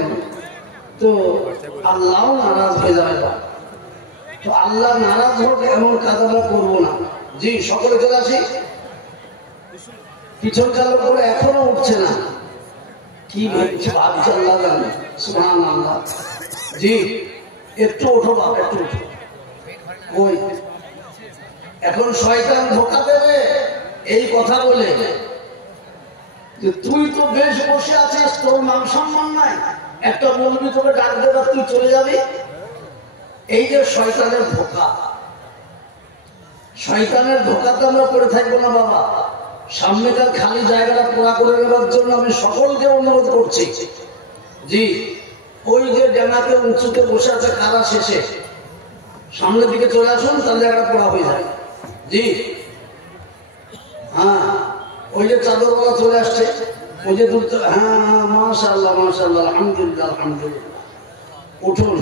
কেন? তো আল্লাহ নারাজ হয়ে যাবে। তো আল্লাহ নারাজ হোক এমন কাজ আমরা করবো না। জি, সকলে চলে আসি। পিছন চালু করে এখনো উঠছে না, কি ভাবছে আল্লাহ জানে। সুবহানাল্লাহ। জি, একটু ওঠো বাবা, একটু ওঠো। ওই এখন শয়তান ধোঁকা দেবে এই কথা বলে যে তুই তো বেশ বসে আছিস, তোর মান সম্মান নাই, একটা বলবি তোকে ডাক দেবে, তুই চলে যাবি। এই যে শয়তানের ধোঁকা, শয়তানের ধোঁকাতে আমরা পড়ে থাকবো না বাবা। সামনেকার খালি জায়গাটা পুরা করে নেবার জন্য আমি সকলকে অনুরোধ করছি। জি, ওই যে ডানাতে উঁচুতে বসে আছে কারা শেষে, সামনের দিকে চলে আসুন, তাহলে জায়গাটা পুরা হয়ে যায়। জি হ্যাঁ, ওই যে চাদরওয়ালা চলে আসছে, ওই যে দূর, হ্যাঁ মাশাআল্লাহ মাশাআল্লাহ, আলহামদুলিল্লাহ আলহামদুলিল্লাহ। উঠুন।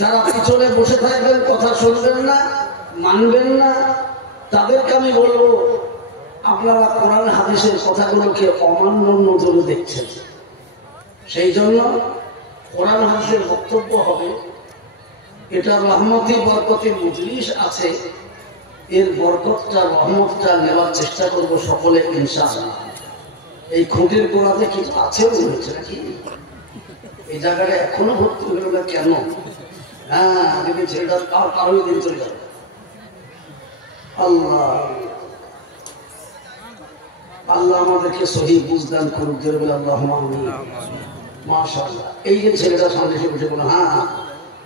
যারা পিছনে বসে থাকবেন, কথা শুনবেন না, মানবেন না, তাদেরকে আমি বলবো আপনারা কোরআন হাদিসের কথাগুলোকে অমান্য নজরে দেখছেন। সেই জন্য কোরআন হাদিসের বক্তব্য হবে, এটা রহমতি বরকতি মজলিস আছে, এর বরকতটা রহমতটা নেওয়ার চেষ্টা করবো সকলে ইনশাআল্লাহ। এই খুঁটির গোড়াতে কিছু আছে হয়েছে নাকি? এই জায়গাটা এখনো ভর্তি হইল না কেন? হ্যাঁ, যদি ছেলেটা কারোই দিন চলে যাবে। আল্লাহ আল্লাহ আমাদেরকে সহি বুঝদান করুক। বলে আল্লাহ মাশাআল্লাহ। এই যে ছেলেটা সামনে এসে বসে বলো, হ্যাঁ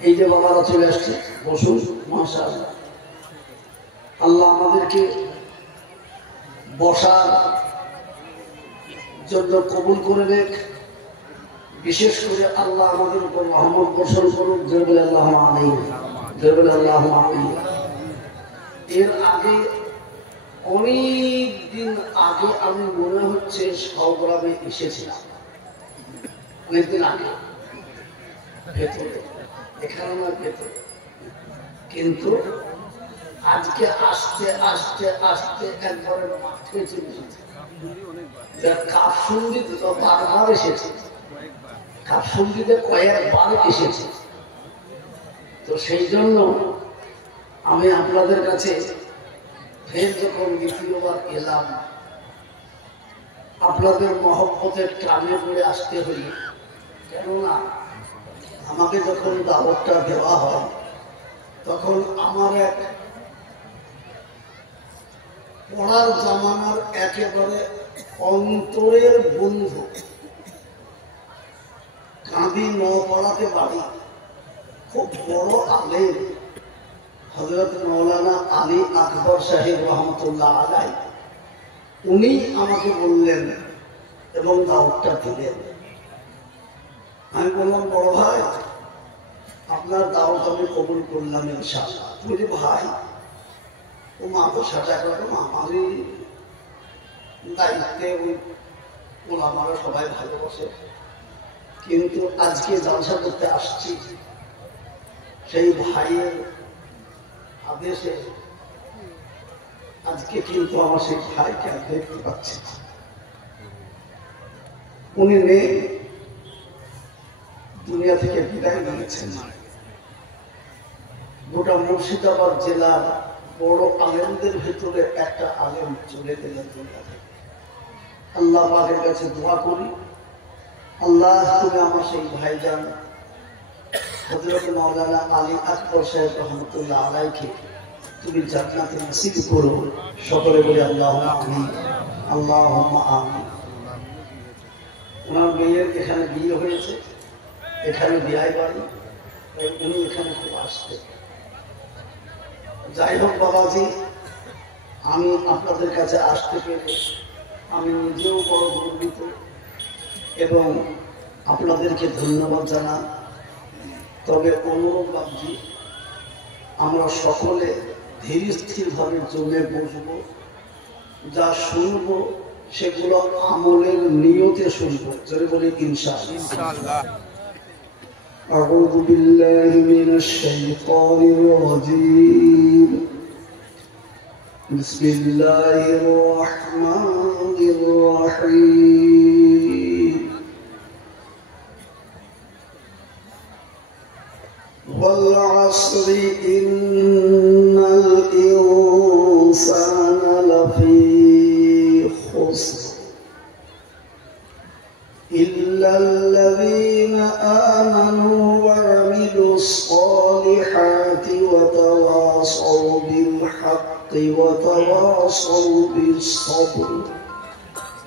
এই যে বাবারা চলে আসছে, বসুন। মাশাআল্লাহ। আল্লাহ আমাদেরকে বসার জন্য কবুল করে দেখ। বিশেষ করে আল্লাহ আমাদের উপর রহমত বর্ষণ করুক। বলে আল্লাহ আমিন, বলে আল্লাহ আমিন। এর আগে অনেক দিন আগে আমি মনে হচ্ছে সগ্রামে এসেছিলাম, অনেকদিন আগে ভেতরে, এখানে আমার ভেতরে। কিন্তু আজকে আসতে আসতে আসতে একবারে মাঠে চলে এসেছে। কাপসুন্দিতে তো বারবার এসেছে, কাপসুন্দিতে কয়েকবার এসেছে। তো সেই জন্য আমি আপনাদের কাছে ফের যখন দ্বিতীয়বার এলাম, আপনাদের মহব্বতের টানে পড়ে আসতে হই। কেননা আমাকে যখন দাওয়াতটা দেওয়া হয়, তখন আমার এক পড়ার জামানার একেবারে অন্তরের বন্ধু, কাঁদি নপাড়াতে বাড়ি, খুব বড় আলেম হযরত মাওলানা আলী আকবর সাহেব রহমতুল্লাহ আলাইহি, উনি আমাকে বললেন এবং দাওয়াতটা দিলেন। আমি বললাম, বড় ভাই আপনার দাওয়াত আমি কবুল করলাম ইনশাআল্লাহ। বলি ভাই ও মাদ্রাসাটা একরকম আমারই দায়িত্বে, ওই ওলামারা সবাই ভালোবাসে, কিন্তু আজকে জলসা করতে আসছি সেই ভাইয়ের আদেশে। আজকে কিন্তু আমার সেই ভাইকে দেখতে পাচ্ছি, উনি নেই, দুনিয়া থেকে বিদায় নিয়েছেন। গোটা মুর্শিদাবাদ জেলার বড় আলেমদের ভিতরে একটা আলেম চলে গেলেন দুনিয়া থেকে। আল্লাহ পাকের কাছে দোয়া করি, আল্লাহ তুমি আমার সেই ভাইজান হযরত মাওলানা আলী আকবর সাহেব রহমতুল্লাহ আলাইহিকে তুমি জান্নাতে নসিব করো। সকলে বলি আল্লাহুম্মা আমিন, আল্লাহুম্মা আমিন। ওনার মেয়ের এখানে বিয়ে হয়েছে, এখানে বিয়ে বাড়ি, উনি এখানে খুব আসতে। যাই হোক বাবাজি, আমি আপনাদের কাছে আসতে পেরে আমি নিজেও বড় গর্বিত এবং আপনাদেরকে ধন্যবাদ জানাই। তবে অনুরোধ বাবজি, আমরা সকলে ধীর স্থিরভাবে জমে বসব, যা শুনব সেগুলো আমলের নিয়তে শুনব। যদি বলি ইনশাআল্লাহ। أعوذ بالله من الشيطان الرجيم. بسم الله الرحمن الرحيم. والعصر إن الإنسان لفي خسر إلا الذين آمنوا وعملوا الصالحات وتواصوا بالحق وتواصوا بالصبر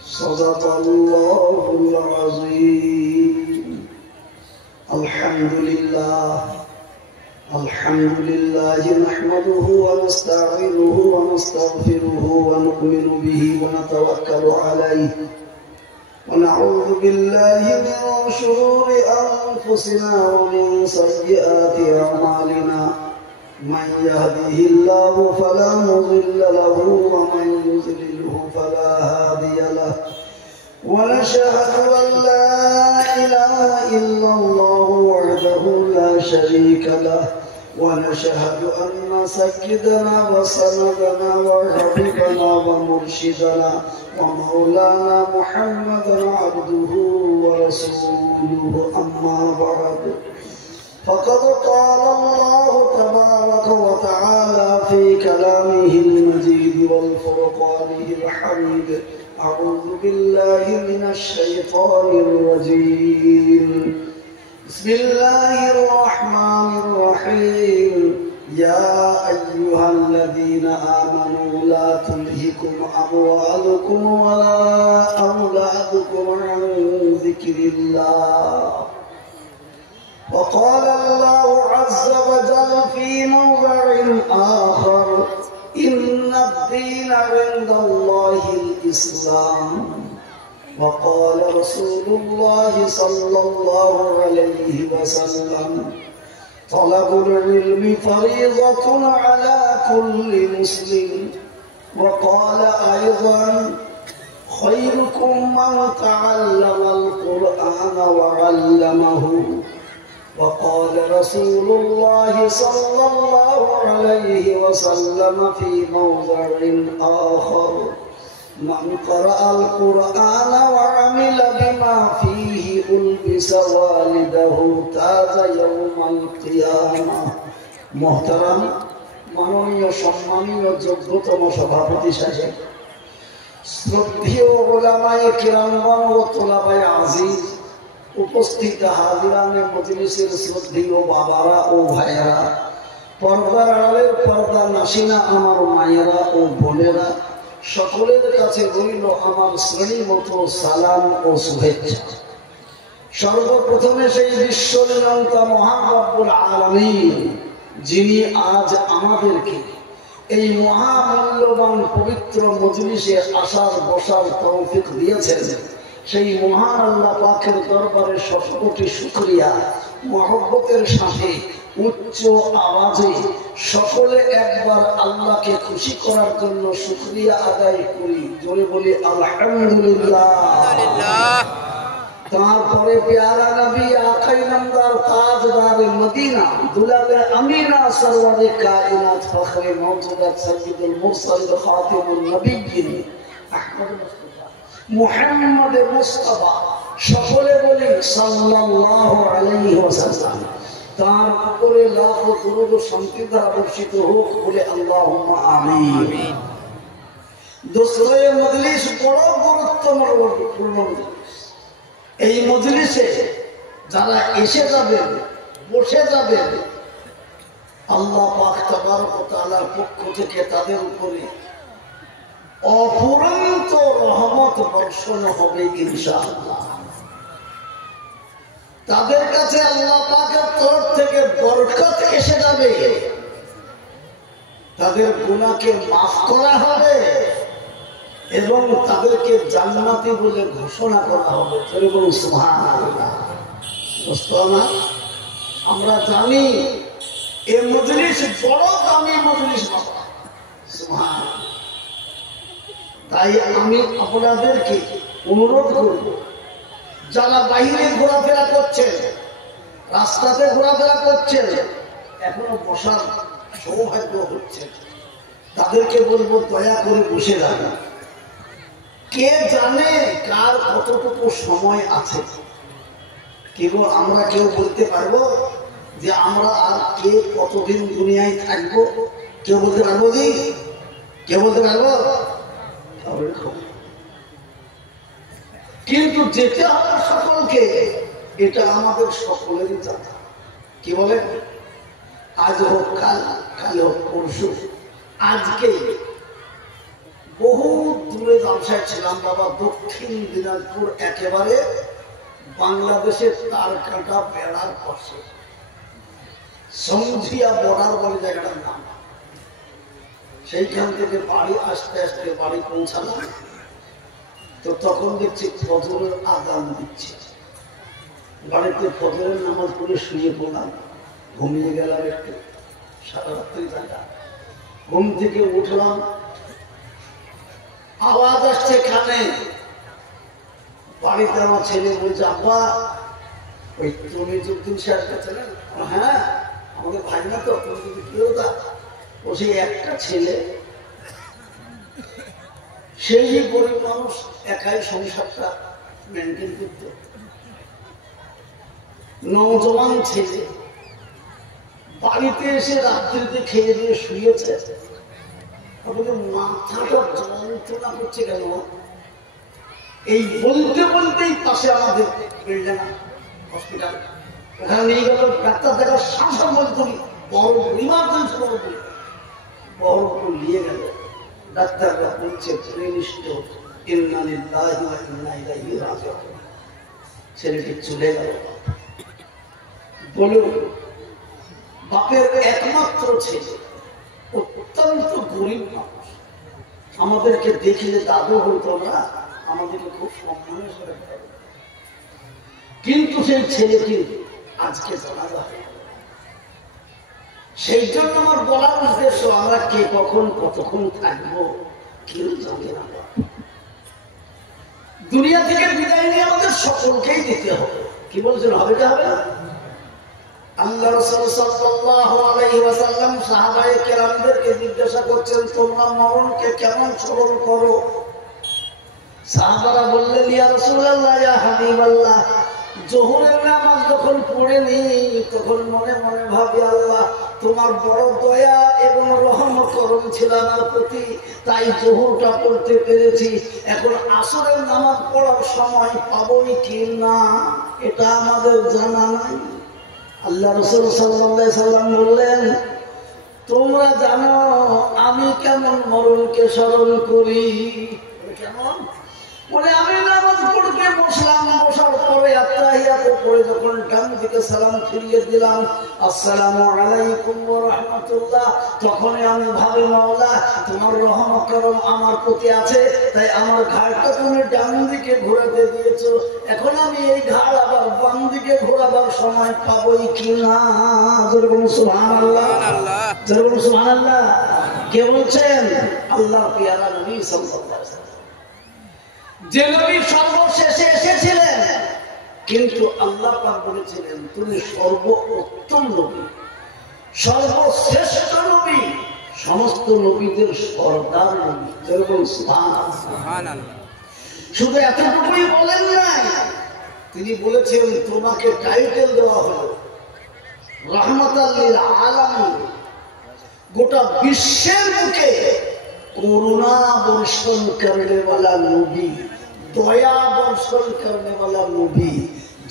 صدق الله العظيم. الحمد لله نحمده ونستعينه ونستغفره ونؤمن به ونتوكل عليه ونعوذ بالله من شرور أنفسنا ومن سيئات أعمالنا من يهده الله فلا مضل له ومن يضلله فلا هادي له ونشهد أن لا إله إلا الله وحده لا شريك له ونشهد أن سيدنا وسندنا وحبيبنا ومرشدنا ومولانا محمدا عبده ورسوله أما بعد فقد قال الله تبارك وتعالى في كلامه المجيد والفرقانه الحميد أعوذ بالله من الشيطان الرجيم بسم الله الرحمن الرحيم يا أيها الذين آمنوا لا تلهكم أموالكم ولا أولادكم عن ذكر الله. وقال الله عز وجل في موضع آخر إن الدين عند الله الإسلام. وقال رسول الله صلى الله عليه وسلم طلب العلم فريضة على كل مسلم. وقال أيضا خيركم من تعلم القرآن وعلمه. وقال رسول الله صلى الله عليه وسلم في موضع آخر من قرأ القرآن وعمل بما فيه ألبس والده تاج يوم القيامة. محترم মাননীয় সম্মানীয় যোগ্যতম সভাপতি সাহেব, শ্রদ্ধেয় উলামায়ে কিরামগণ ও তোলাবায়ে আজিজ, উপস্থিত হাজিরানে মজলিসের শ্রদ্ধেয় বাবারা ও ভাইয়েরা, পর্দার আড়ালের পর্দা নাসিনা আমার মায়েরা ও বোনেরা, সকলের কাছে রইল আমার শ্রেণীমত সালাম ও শুভেচ্ছা। সর্বপ্রথমে সেই বিশ্বনিয়ন্তা মহান রব্বুল আলামিন যিনি আজ আমাদেরকে এই মহামূল্যবান পবিত্র মজলিসে আসার বসার তৌফিক দিয়েছেন, সেই মহান আল্লাহ পাকের দরবারে শত কোটি শুকরিয়া মহব্বতের সাথে উচ্চ আওয়াজে সকলে একবার আল্লাহকে খুশি করার জন্য শুকরিয়া আদায় করি। জোরে বলি আলহামদুলিল্লাহ। তারপরে প্যারা নবী আখাই নামদার তাজদার মদিনা দুলালে আমিনা সরওয়ারে কায়নাত ফখরে মওজুদাত সাইয়্যিদুল মুরসালিন খাতিমুন নবিয়্যিন আহমদ মুস্তাফা মুহাম্মদ মুস্তাফা, সকলে বলি সাল্লাল্লাহু আলাইহি ওয়াসাল্লাম। তার উপরে লাখ দরুদ ও শান্তি দ্বারা বর্ষিত হোক, বলে আল্লাহুম্মা আমিন। দোস্তরে মজলিস বড় গুরুত্বপূর্ণ। এই মজলিসে যারা এসে যাবেন, বসে যাবেন, আল্লাহ পাক তাবারক ওয়া তাআলার পক্ষ থেকে তাদের উপরে অফুরন্ত রহমত বর্ষণ হবে ইনশাআল্লাহ। তাদের কাছে আল্লাহ পাকের তরফ থেকে বরকত এসে যাবে, তাদের গুনাহকে মাফ করা হবে এবং তাদেরকে জান্নাতি বলে ঘোষণা করা হবে। সুবহানাল্লাহ। আমরা জানি এই মজলিস বড় দামি মজলিস, সুবহানাল্লাহ। তাই আমি আপনাদেরকে অনুরোধ করব, যারা বাহিরে ঘোরাফেরা করছেন, রাস্তাতে ঘোরাফেরা করছেন, এখনো বসার সৌভাগ্য হচ্ছে, তাদেরকে বলবো দয়া করে বসে যাবেন। কে জানে কার কতটুকু সময় আছে, কেবল আমরা কেউ বলতে পারবো? যে আমরা আর কে কতদিন দুনিয়ায় থাকবো কেউ বলতে পারবো কি? কেউ বলতে পারবো? কিন্তু যেতে হবে সকলকে, এটা আমাদের সকলেরই জানা। কি বলে? আজ হোক কাল, কাল হোক পরশু। আজকে বহু দূরে ব্যবসায় ছিলাম বাবা, দক্ষিণ দিনাজপুর, একেবারে বাংলাদেশের তারকাটা বেড়ার পাশে, সমঝিয়া বর্ডার বলে জায়গাটার নাম। সেইখান থেকে বাড়ি আসতে আসতে বাড়ি পৌঁছালাম, তো তখন দেখছি ফজরের আযান দিচ্ছে। বাড়িতে ফজরের নামাজ পড়ে শুয়ে পড়লাম, ঘুমিয়ে গেলাম একটু, সারা রাত্রি থাকা। ঘুম থেকে উঠলাম, আওয়াজ আসছে কানে। বাড়িতে আমার ছেলে বলছে, আব্বা ওই তুমি যুদ্দিন সাহেবকে ছিলেন? হ্যাঁ, আমাদের ভাই না তো, তুমি যদি কেউ তা ও সেই একটা ছেলে, সেই গরিব মানুষ, একাই সংসারটা মেনটেন করত। নওজওয়ান ছেলে বাড়িতে এসে রাত্রিতে খেয়ে দিয়ে শুয়েছে, মাথাটা যন্ত্রণা করছে কেন? এই বলতে বলতেই পাশে আমাদের বিল্ডিং হসপিটাল, ওখানে নিয়ে গেল ডাক্তার দেখার সাহস বলতো, বড় ইমার্জেন্সি বড় নিয়ে গেল। ডাক্তাররা বলছে ছেলেটি চলে গেল। বলুন, বাপের একমাত্র ছেলে, অত্যন্ত গরিব মানুষ, আমাদেরকে দেখলে দাদু হইতো না, আমাদেরকে খুব সম্মানের সাথে, কিন্তু সেই ছেলেটি আজকে জানা যায়। সেই জন্য আমার বলার উদ্দেশ্য, আমরা কে কখন কতক্ষণ থাকবো কেউ জানে না। দুনিয়া থেকে বিদায় নিয়ে আমাদের সকলকেই দিতে হবে। কি বলছেন, হবে কি হবে না? আল্লাহ রাসূল সাল্লাল্লাহু আলাইহি ওয়াসাল্লাম সাহাবায়ে কেরামদেরকে জিজ্ঞাসা করছেন, তোমরা মরণকে কেমন স্মরণ করো? সাহাবারা বললেন, ইয়া রাসূলুল্লাহ, ইয়া হাবিবাল্লাহ, যোহরের নামাজ যখন পড়ে নি তখন মনে মনে ভাবি, আল্লাহ তোমার বড় দয়া এবং রহম করম ছিল আমার প্রতি, তাই যোহরটা পড়তে পেরেছি। এখন আসরের নামাজ পড়ার সময় পাবই কি না এটা আমাদের জানা নাই। আল্লাহ রাসূল সাল্লাল্লাহু আলাইহি সাল্লাম বললেন, তোমরা জানো আমি কেমন মরণকে স্মরণ করি। কেমন? বলে, আমি নামাজ পড়তে বসলাম, বসার পরে আত্তাহিয়াত পড়ে যখন ডান দিকে সালাম ফিরিয়ে দিলাম, আসসালামু আলাইকুম ওয়া রাহমাতুল্লাহ, তখনই আমি ভাবি, মাওলা তোমার রহম করম আমার প্রতি আছে, তাই আমার ঘাড়টা তুমি ডান দিকে ঘোরাতে দিয়েছো। এখন আমি এই ঘাড় আবার বাম দিকে ঘোরাবার সময় পাবোই কিনা? যেরকম সুবহানাল্লাহ, যেরকম সুবহানাল্লাহ। কে বলছেন? আল্লাহর পেয়ারা নবী সাল্লাল্লাহু আলাইহি ওয়াসাল্লাম, যে নবী সর্বশেষে এসেছিলেন, কিন্তু আল্লাহ পাক বলেছিলেন তুমি সর্বোত্তম নবী, সর্বশ্রেষ্ঠ নবী, সমস্ত নবীদের সর্দার নবী। যেরকম সুবহানাল্লাহ। শুধু এতটুকুই বলেন নাই, তিনি বলেছেন তোমাকে টাইটেল দেওয়া হলো রাহমাতাল লিল আলামিন, গোটা বিশ্বের বুকে করুণা বর্ষণ করনে वाला নবী, দয়া বর্ষণ করনে वाला নবী।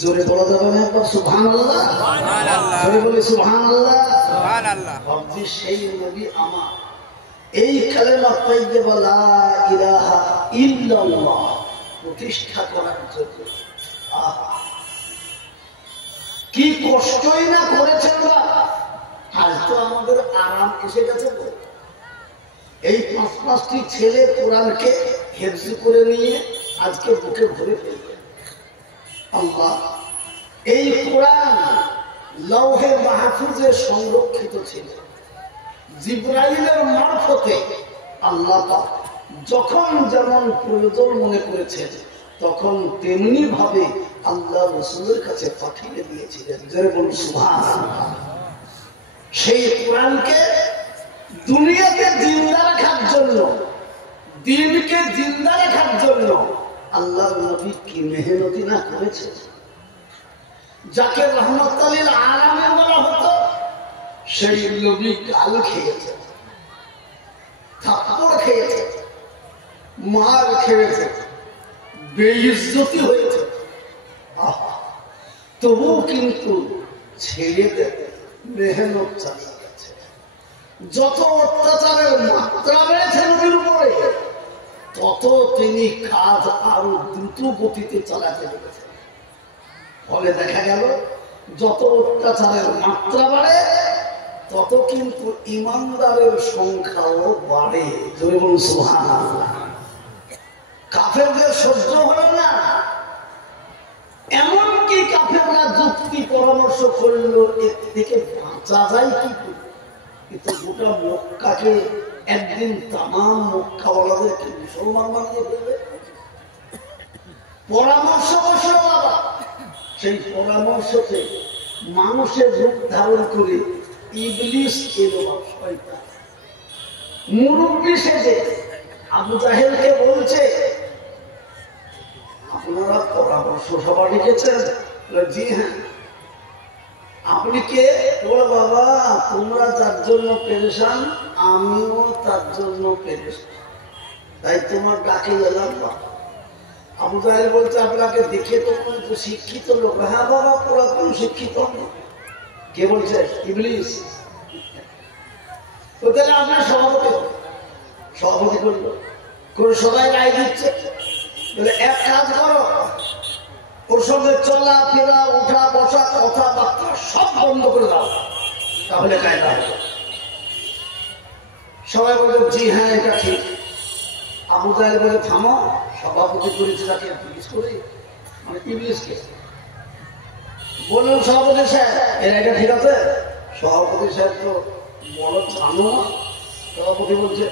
জোরে বলা যাবে না একবার সুবহানাল্লাহ? সুবহানাল্লাহ। জোরে বলি সুবহানাল্লাহ, সুবহানাল্লাহ। ভাবছি সেই নবী আমার এই কালেমা তাইয়্যিবা লা ইলাহা ইল্লাল্লাহ প্রতিষ্ঠা করার জন্য কি কষ্টই না করেছেন। বা আজ তো আমাদের আরাম এসে গেছে। এই পাঁচটি ছেলে কোরআনকে হেফজ করে নিয়ে আজকে বুকে ভরে ফেলবে। আল্লাহ এই কোরআন লৌহে মাহফুজে সংরক্ষিত ছিল, জিবরাইলের মারফতে আল্লাহ পাক যখন যেমন প্রয়োজন মনে করেছেন তখন তেমনি ভাবে আল্লাহ রাসূলের কাছে পাঠিয়ে দিয়েছিলেন। যারা বলুন সুবহানাল্লাহ। সেই কোরআনকে দুনিয়াকে জিন্দা রাখার জন্য, দিনকে জিন্দা রাখার জন্য আল্লাহর নবী কি মেহনতি না করেছে। যাকে রহমতুল লিল আলামিন বলা হতো, সেই লোভী গাল খেয়েছে, থাপ্পড় খেয়েছে, মার খেয়েছে, বেইজ্জতি হয়েছে, তবুও কিন্তু ছেলেদের মেহনত চালিয়ে গেছে। যত অত্যাচারের মাত্রা বেড়েছে নবীর উপরে, তত তিনি কাজ আরো দ্রুত গতিতে চালাতে লেগেছেন। ফলে দেখা গেল যত অত্যাচারের মাত্রা বাড়ে তত কিন্তু ইমানদারের সংখ্যাও বাড়ে। জোরে বলুন সুবহানাল্লাহ। কাফেরদের সহ্য হলো না, এমনকি কাফেররা যুক্তি পরামর্শ করলো এর থেকে বাঁচা যায় কি করে, কিন্তু গোটা মক্কাকে একদিন তামাম মক্কাওয়ালাদেরকে মুসলমান বানিয়ে ফেলবে। পরামর্শ বসলো বাবা, সেই পরামর্শতে মানুষের রূপ ধারণ করে ইবলিস এলো, শয়তান মুরব্বি সেজে আবু জাহেলকে বলছে, আপনারা পরামর্শ সভা ডেকেছেন? জি হ্যাঁ। আপনি কে? বলে বাবা তোমরা তার জন্য পেরেশান, আমিও তার জন্য পেরেশান, তাই তোমার ডাকে এলাম। আবু জাহেল বলছে আপনাকে দেখে তো কোনো শিক্ষিত লোক। হ্যাঁ বাবা পুরাতন শিক্ষিত। কে বলছে? ইবলিস। তো তাহলে আপনার সভাপতি করলো, করে সবাই রায় দিচ্ছে, বলে এক কাজ করো, ওর সঙ্গে চলা ফেরা উঠা বসা কথাবার্তা সব বন্ধ করে দাও, তাহলে কায়দা হবে। সবাই বলে জি হ্যাঁ এটা ঠিক। আবু জাহেল বলে থামো, সভাপতি করেছে তাকে পুলিশ করে, মানে ইবলিসকে। বললেন সভাপতি সাহেব এর এটা ঠিক আছে? সভাপতি সাহেব তো বড় থামো। সভাপতি বলছে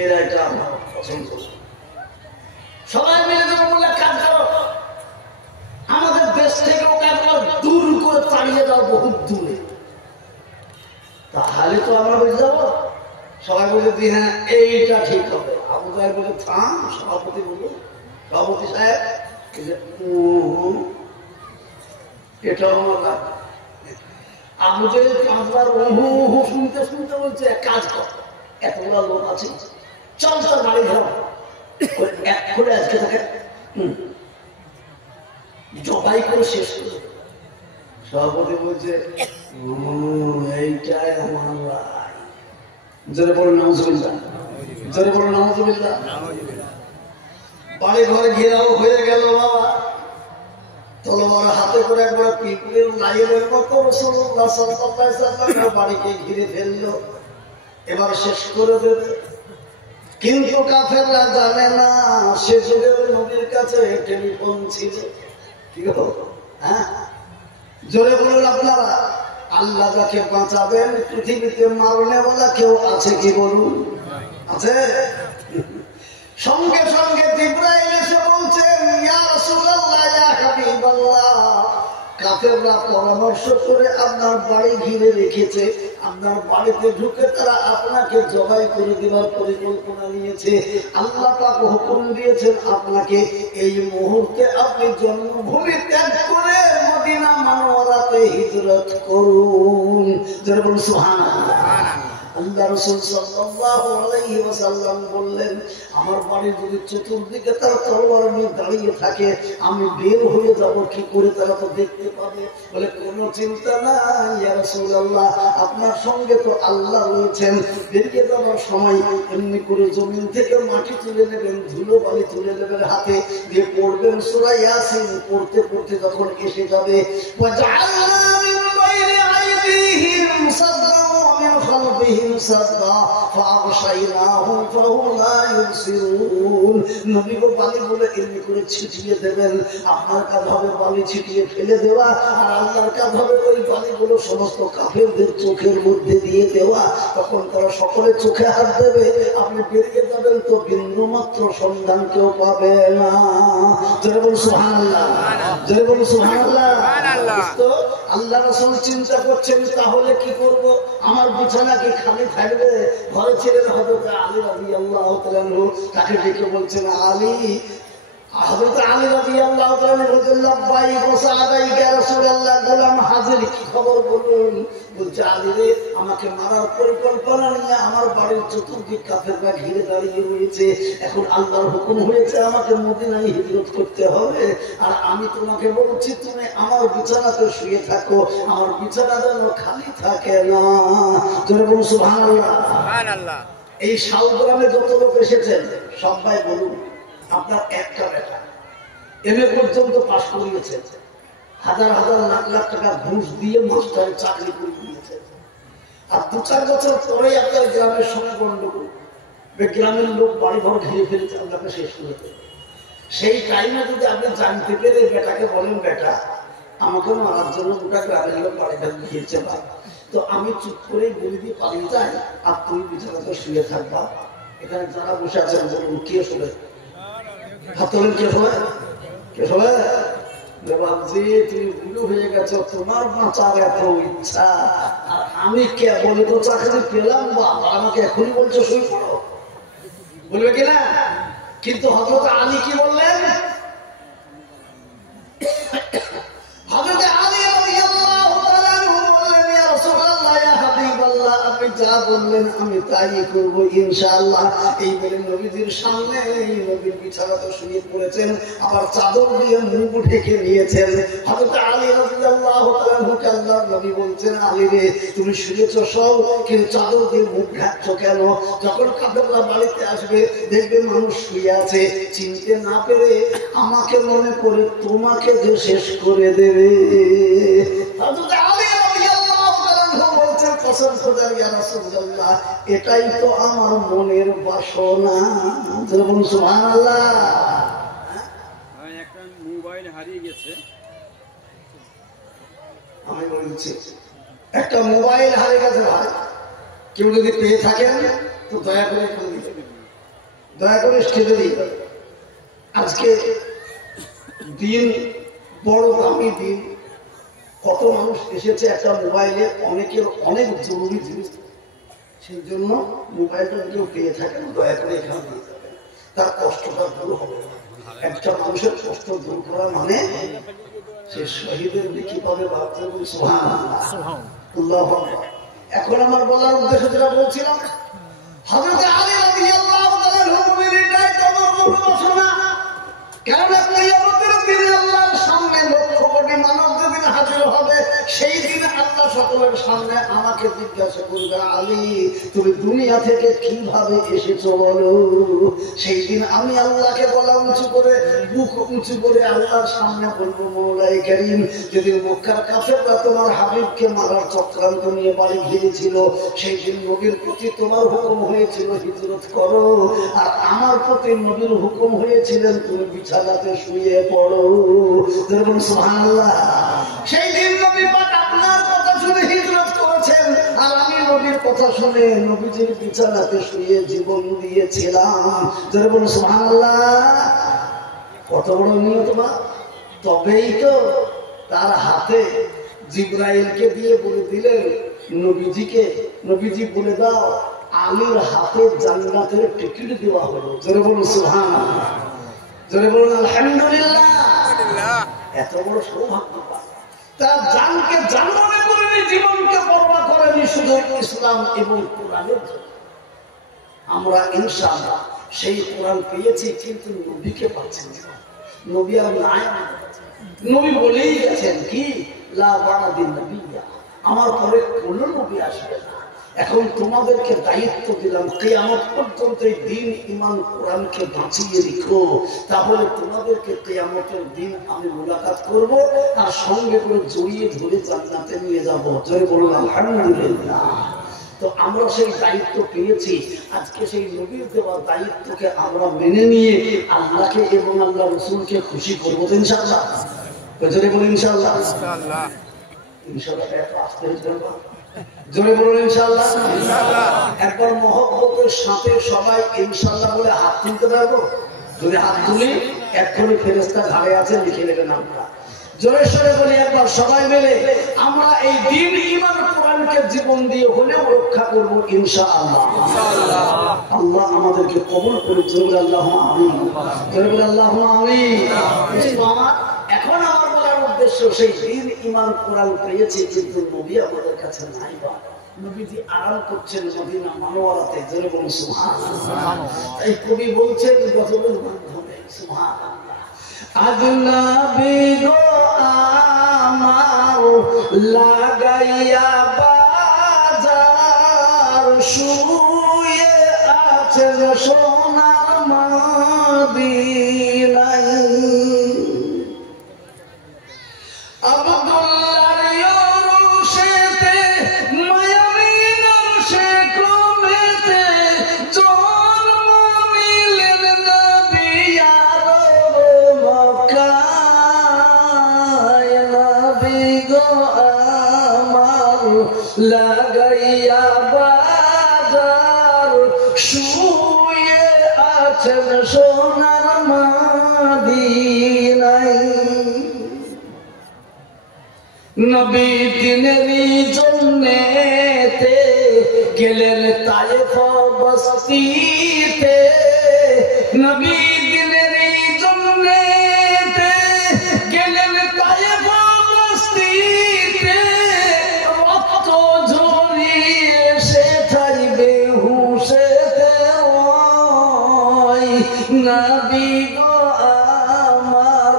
এর এটা আমার পছন্দ। সবাই মিলে যখন বললে কাজ করো, আমাদের দেশ থেকে ওকে একবার দূর করে তাড়িয়ে দাও, বহুত দূরে, তাহলে তো আমরা বেঁচে যাবো। সবাই বলে দি হ্যাঁ এইটা ঠিক হবে। আবু জাহেল বলে থাম, সভাপতি বলল সভাপতি সাহেব এটা আমার লাগবে। আবু জাহেল পাঁচবার শুনতে শুনতে বলছে এক কাজ কর, এতগুলো লোক আছে, চল চল বাড়ি ঘর এক করে আজকে তাকে জবাই করে শেষ করে। সভাপতি বলছে এইটাই আমার রায়। জোরে বলো নাউজুবিল্লাহ, জোরে বলো নাউজুবিল্লাহ। বাড়ি ঘরে ঘেরাও হয়ে গেল বাবা, তলোয়ার হাতে করে একবার পিঁপড়ের লাইনের মতো রাসূলুল্লাহ সাল্লাল্লাহু আলাইহি ওয়াসাল্লাম বাড়িকে ঘিরে ফেললো, এবার শেষ করে দেবে। কিন্তু কাফেররা জানে না সে যুগে নবীর কাছে টেলিফোন ছিল। ঠিক আছে? হ্যাঁ জোরে বলুন আপনারা। আল্লাহ যাকে বাঁচাবেন, পৃথিবীতে মারনেওয়ালা কেউ আছে কি বলুন? আছে? সঙ্গে সঙ্গে জিবরাইল এসে বলছেন ইয়া রাসূলুল্লাহ ইয়া হাবিবাল্লাহ, কাফেররা পরামর্শ করে আপনার বাড়ি ঘিরে রেখেছে, আপনার বাড়িতে ঢুকে তারা আপনাকে জবাই করে দেওয়ার পরিকল্পনা নিয়েছে। আল্লাহ পাক হুকুম দিয়েছেন আপনাকে এই মুহূর্তে আপনি জন্মভূমি ত্যাগ করে মদিনা মুনাওয়ারাতে হিজরত করুন। জোরে বলুন সুবহানাল্লাহ। আল্লাহ রাসূল সাল্লাল্লাহু আলাইহি ওয়াসাল্লাম বললেন আমার বাড়ির যদি চতুর্দিকে তারা তরবারি নিয়ে দাঁড়িয়ে থাকে, আমি বের হয়ে যাব কি করে, তারা তো দেখতে পাবে। বলে কোনো চিন্তা নাই ইয়া রাসূলুল্লাহ, আপনার সঙ্গে তো আল্লাহ রয়েছেন, বেরিয়ে যাওয়ার সময় এমনি করে জমিন থেকে মাটি তুলে নেবেন, ধুলো বালি তুলে নেবেন, হাতে দিয়ে পড়বেন সূরা ইয়াসিন, পড়তে পড়তে যখন এসে যাবে ওয়াজআলনা মিন বাইনি আইদিহিম সাদদা ومن خلفهم سدا فأغشيناهم فهم لا يبصرون। নবী গো বালি বলে এমনি করে ছিটিয়ে দেবেন, আপনার কাজ হবে বালি ছিটিয়ে ফেলে দেওয়া, আর আল্লাহর কাজ হবে ওই বালিগুলো সমস্ত কাফেরদের চোখের মধ্যে দিয়ে দেওয়া। তখন তারা সকলে চোখে হাত দেবে, আপনি বেরিয়ে যাবেন তো বিন্দু মাত্র সন্ধান কেউ পাবে না। জোরে বলুন সুবহানাল্লাহ, জোরে বলুন সুবহানাল্লাহ। তো আল্লাহ রাসূল চিন্তা করছেন তাহলে কি করব, আমার বিছানা কি খালি থাকবে? ঘরে ছিলেন হযরত আলী রাদিয়াল্লাহু তাআলা, তাকে ডেকে বলছেন আলী, হযরত আলী রাদিয়াল্লাহু তাআলা বলছেন লাব্বাইক ওয়া সাআদাইক ইয়া রাসূলুল্লাহ, গোলাম হাজির, কি খবর বলুন? বলছে আলী রে, আমাকে মারার পরিকল্পনা নিয়ে আমার বাড়ির চতুর্দিক কাফেররা ঘিরে দাঁড়িয়ে রয়েছে। এখন আল্লাহর হুকুম হয়েছে আমাকে মদিনায় হিজরত করতে হবে। আর আমি তোমাকে বলছি তুমি আমার বিছানাতে শুয়ে থাকো, আমার বিছানা যেন খালি থাকে না। জোরে বলুন সুবহানাল্লাহ। সুবহানাল্লাহ। এই শালগ্রামে যত লোক এসেছেন সবাই বলুন আপনার একটা বেটা এমএ পর্যন্ত পাশ করিয়েছেন, হাজার হাজার লাখ লাখ টাকা ঘুষ দিয়ে মাস্টারের চাকরি করে দিয়েছেন। আর 2-4 বছর পরে আপনার গ্রামের সঙ্গে গন্ডগোল, গ্রামের লোক বাড়ি ঘর ঘিরে ফেলেছে, আপনাকে শেষ করে দেবে। সেই টাইমে যদি আপনি জানতে পেরে বেটাকে বলেন বেটা আমাকে মারার জন্য গোটা গ্রামের লোক বাড়ি ঘর গিয়েছে, তো আমি চুপ করে বলে দিয়ে পালিয়ে যাই আর তুই বিছানাতে শুয়ে থাকবা। এখানে যারা বসে আছেন বলুন কে শোবে? হাত তোলেন, কে শোবে? কে শোবে? বাবজি তুমি বুড়ো হয়ে গেছো, তোমার বাঁচার এত ইচ্ছা, আর আমি কে বলে তো চাকরি পেলাম বা আমাকে এখনই বলছো শুয়ে পড়ো, বলবে কিনা? কিন্তু হযরত আলী কি বললেন? হযরত আলী রাদিয়াল্লাহু তাআলা আনহু বললেন ইয়া রাসূলুল্লাহ ইয়া হাবিবাল্লাহ আপনি যা বললেন আমি তাই করব ইনশাআল্লাহ। এই বলে নবীজির সামনে নবীর বিছানাতে শুয়ে পড়েছেন, আবার চাদর দিয়ে মুখ ঢেকে নিয়েছেন। হযরত আলী রাদিয়াল্লাহু তাআলা আনহুকে আল্লাহর নবী বলছেন আলী রে তুমি শুয়েছো সব, কিন্তু চাদর দিয়ে মুখ ঢাকছো কেন? যখন কাফেররা বাড়িতে আসবে দেখবে মানুষ শুয়ে আছে, চিনতে না পেরে আমাকে মনে করে তোমাকে যে শেষ করে দেবে। হযরত আলী রাদিয়াল্লাহু তাআলা আনহু বলছেন কসম খোদার ইয়া রাসূলুল্লাহ এটাই তো আমার মনের বাসনা। বলুন সুবহানাল্লাহ। একটা মোবাইল হারিয়ে গেছে, আমি বলছি একটা মোবাইল হারিয়ে গেছে ভাই, কেউ যদি পেয়ে থাকেন তো দয়া করে দয়া করে স্টেজে দিন। আজকে দিন বড় দামি দিন, কত মানুষ এসেছে একটা মোবাইলে, অনেকের অনেক জরুরি জিনিস, সেই জন্য মোবাইলটা কেউ পেয়ে থাকেন দয়া করে এখানে দিয়ে যাবেন, তার কষ্টটা দূর হবে। একটা মানুষের কষ্ট দূর করা মানে সে শহীদের নেকি পাবে। সুবহানাল্লাহ। এখন আমার বলার উদ্দেশ্য যেটা বলছিলাম, হযরত আলী রাদিয়াল্লাহু তাআলা আনহু এটাই তো আমার বড় বাসনা। কেননা কিয়ামতের দিনে আল্লাহর সামনে লক্ষ কোটি মানব যেদিন হাজির হবে, সেই দিনে আল্লাহ সকলের সামনে আমাকে জিজ্ঞাসা করবে আলী তুমি দুনিয়া থেকে কিভাবে এসেছো বলো। সেই দিন আমি আল্লাহকে গলা উঁচু করে বুক উঁচু করে আল্লাহর সামনে বলবো মওলাই কারীম যেদিন মক্কার কাফেররা তোমার হাবিবকে মারার চক্রান্ত নিয়ে বাড়ি ঘিরেছিল, সেই দিন নবীর প্রতি তোমার হুকুম হয়েছিল হিজরত করো, আর আমার প্রতি নবীর হুকুম হয়েছিলেন তুমি বিছানাতে শুয়ে পড়ো। যেমন সুবহানাল্লাহ। সেই দিন নবী পাক আপনার কথা শুনে হিজরত করেছেন, আর আমি নবীর কথা শুনে নবীজির বিছানাতে শুয়ে জীবন দিয়েছিলাম। যেমন সুবহানাল্লাহ। কত বড় নিয়ত বা! তবেই তো তার হাতে জিবরাইলকে দিয়ে বলে দিলেন নবীজিকে, নবীজি বলে দাও আলীর হাতে জান্নাতের টিকিট দেওয়া হলো। জোরে বলুন সুবহানাল্লাহ, জোরে বলুন আলহামদুলিল্লাহ। এত বড় সৌভাগ্য তার জানকে জান মনে করেনি, জীবনকে বরবাদ করেনি শুধু ইসলাম এবং কোরআনের জন্য। আমরা ইনশাআল্লাহ সেই কোরআন পেয়েছি, কিন্তু নবীকে পাচ্ছি না। নবী আর নাই, নবী বলেই গেছেন কি লা বা'দা নবিয়্যা, আমার পরে কোন নবী আসবে না। এখন তোমাদেরকে দায়িত্ব দিলাম কিয়ামত পর্যন্ত এই দ্বীন ঈমান কোরআনকে বাঁচিয়ে রেখো, তাহলে তোমাদেরকে কিয়ামতের দিন আমি মুলাকাত করব আর সঙ্গে করে জড়িয়ে ধরে জান্নাতে নিয়ে যাব। জোরে বলুন আলহামদুলিল্লাহ। তো আমরা সেই দায়িত্ব পেয়েছি, আজকে সেই নবীর দেওয়া দায়িত্বকে আমরা মেনে নিয়ে আল্লাহকে এবং আল্লাহ রাসূলকে খুশি করব তো ইনশাআল্লাহ। জোরে বলুন ইনশাআল্লাহ। ইনশাআল্লাহ। ইনশাআল্লাহ এত আস্তে বলবো, জোরে বলুন ইনশাআল্লাহ। ইনশাআল্লাহ। একবার মহব্বতের সাথে সবাই ইনশাআল্লাহ বলে হাত তুলতে পারবো? যদি হাত তুলি এক্ষুনি ফেরেশতা ঘাড়ে আছে লিখে নেবেন। আমরা জোরে সরে বলি একবার সবাই মিলে, আমরা এই দ্বীন ঈমান কোরআনকে জীবন দিয়ে হলেও রক্ষা করব ইনশাআল্লাহ। ইনশাআল্লাহ। আল্লাহ আমাদেরকে কবুল করে। জোরে আল্লাহুম্মা আমিন। জোরে বলি আল্লাহুম্মা আমিন। এখন আমার বলার উদ্দেশ্য আদর্শ সেই দিন ঈমান কোরআন পেয়েছি, কিন্তু নবী আমাদের কাছে নাই। বা নবীজি আরাম করছেন মদিনা মানোয়ারাতে, জোরে বলুন সুবহানাল্লাহ। তাই কবি বলছেন গজলের মাধ্যমে সুবহানাল্লাহ, আজ নবী গো আমার লাগাইয়া বাজার, শুয়ে আছেন সোনার মদিনায়। আব্দুল্লাহর ইউরুশেতে মায়ামিন সে কমেতে জন্ম নিলেন নবী আরব মক্কায়। নবী গো আমার লাগাইয়া বাজার, শুয়ে আছেন সোনার মদিনায়। নবী দিনেরই জন্যেতে গেলেন তায়েফ বস্তিতে। নবী দিনেরই জন্যেতে গেলেন তায়েফ বস্তিতে। রক্ত ঝরিয়ে সেটাই বেহুশেতে ওই। নবী গো আমার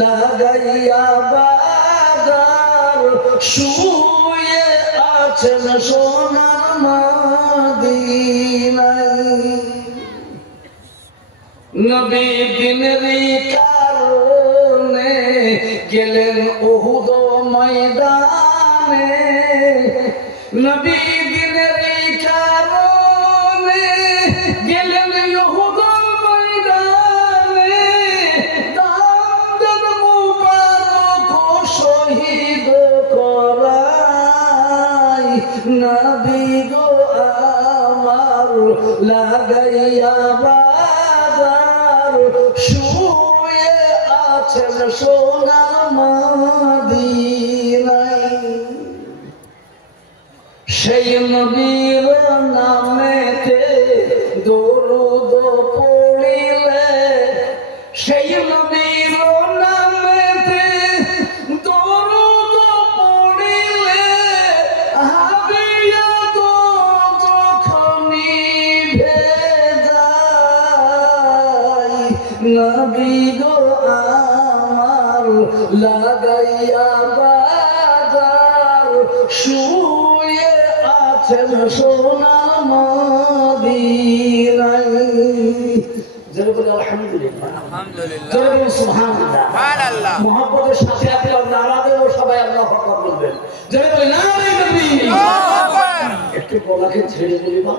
লাগাইয়া শুয়ে আছেন সোনার মদিনায়। নবী দিনেরই কারণে গেলেন উহুদ ময়দানে। নবী দিনেরই কারণে গেলেন উহুদ ময়দানে। দাঁত মুবারক শহীদ করাই। নবী গো আমার লাগাইয়া বাজার, শুয়ে আছেন সোনার মদিনায়। সেই নবীর নামেতে দরুদ পড়িলে, সেই নবীর নামেতে দরুদ পড়িলে হাবিয়া তো যখনই ভেজাই। নবী গো আমার লাগাইয়া বাজার, শুয়ে আছেন সোনার মদিনায়। জোরে বলে আলহামদুলিল্লাহ, জোরে বলে সুবহানাল্লাহ। মুহাব্বতের সাথে আপনার নারা দেব, সবাই আল্লাহু আকবার বলবেন। জোরে বলে নারে তাকবীর। একটু গলাকে ছেড়ে বলিবা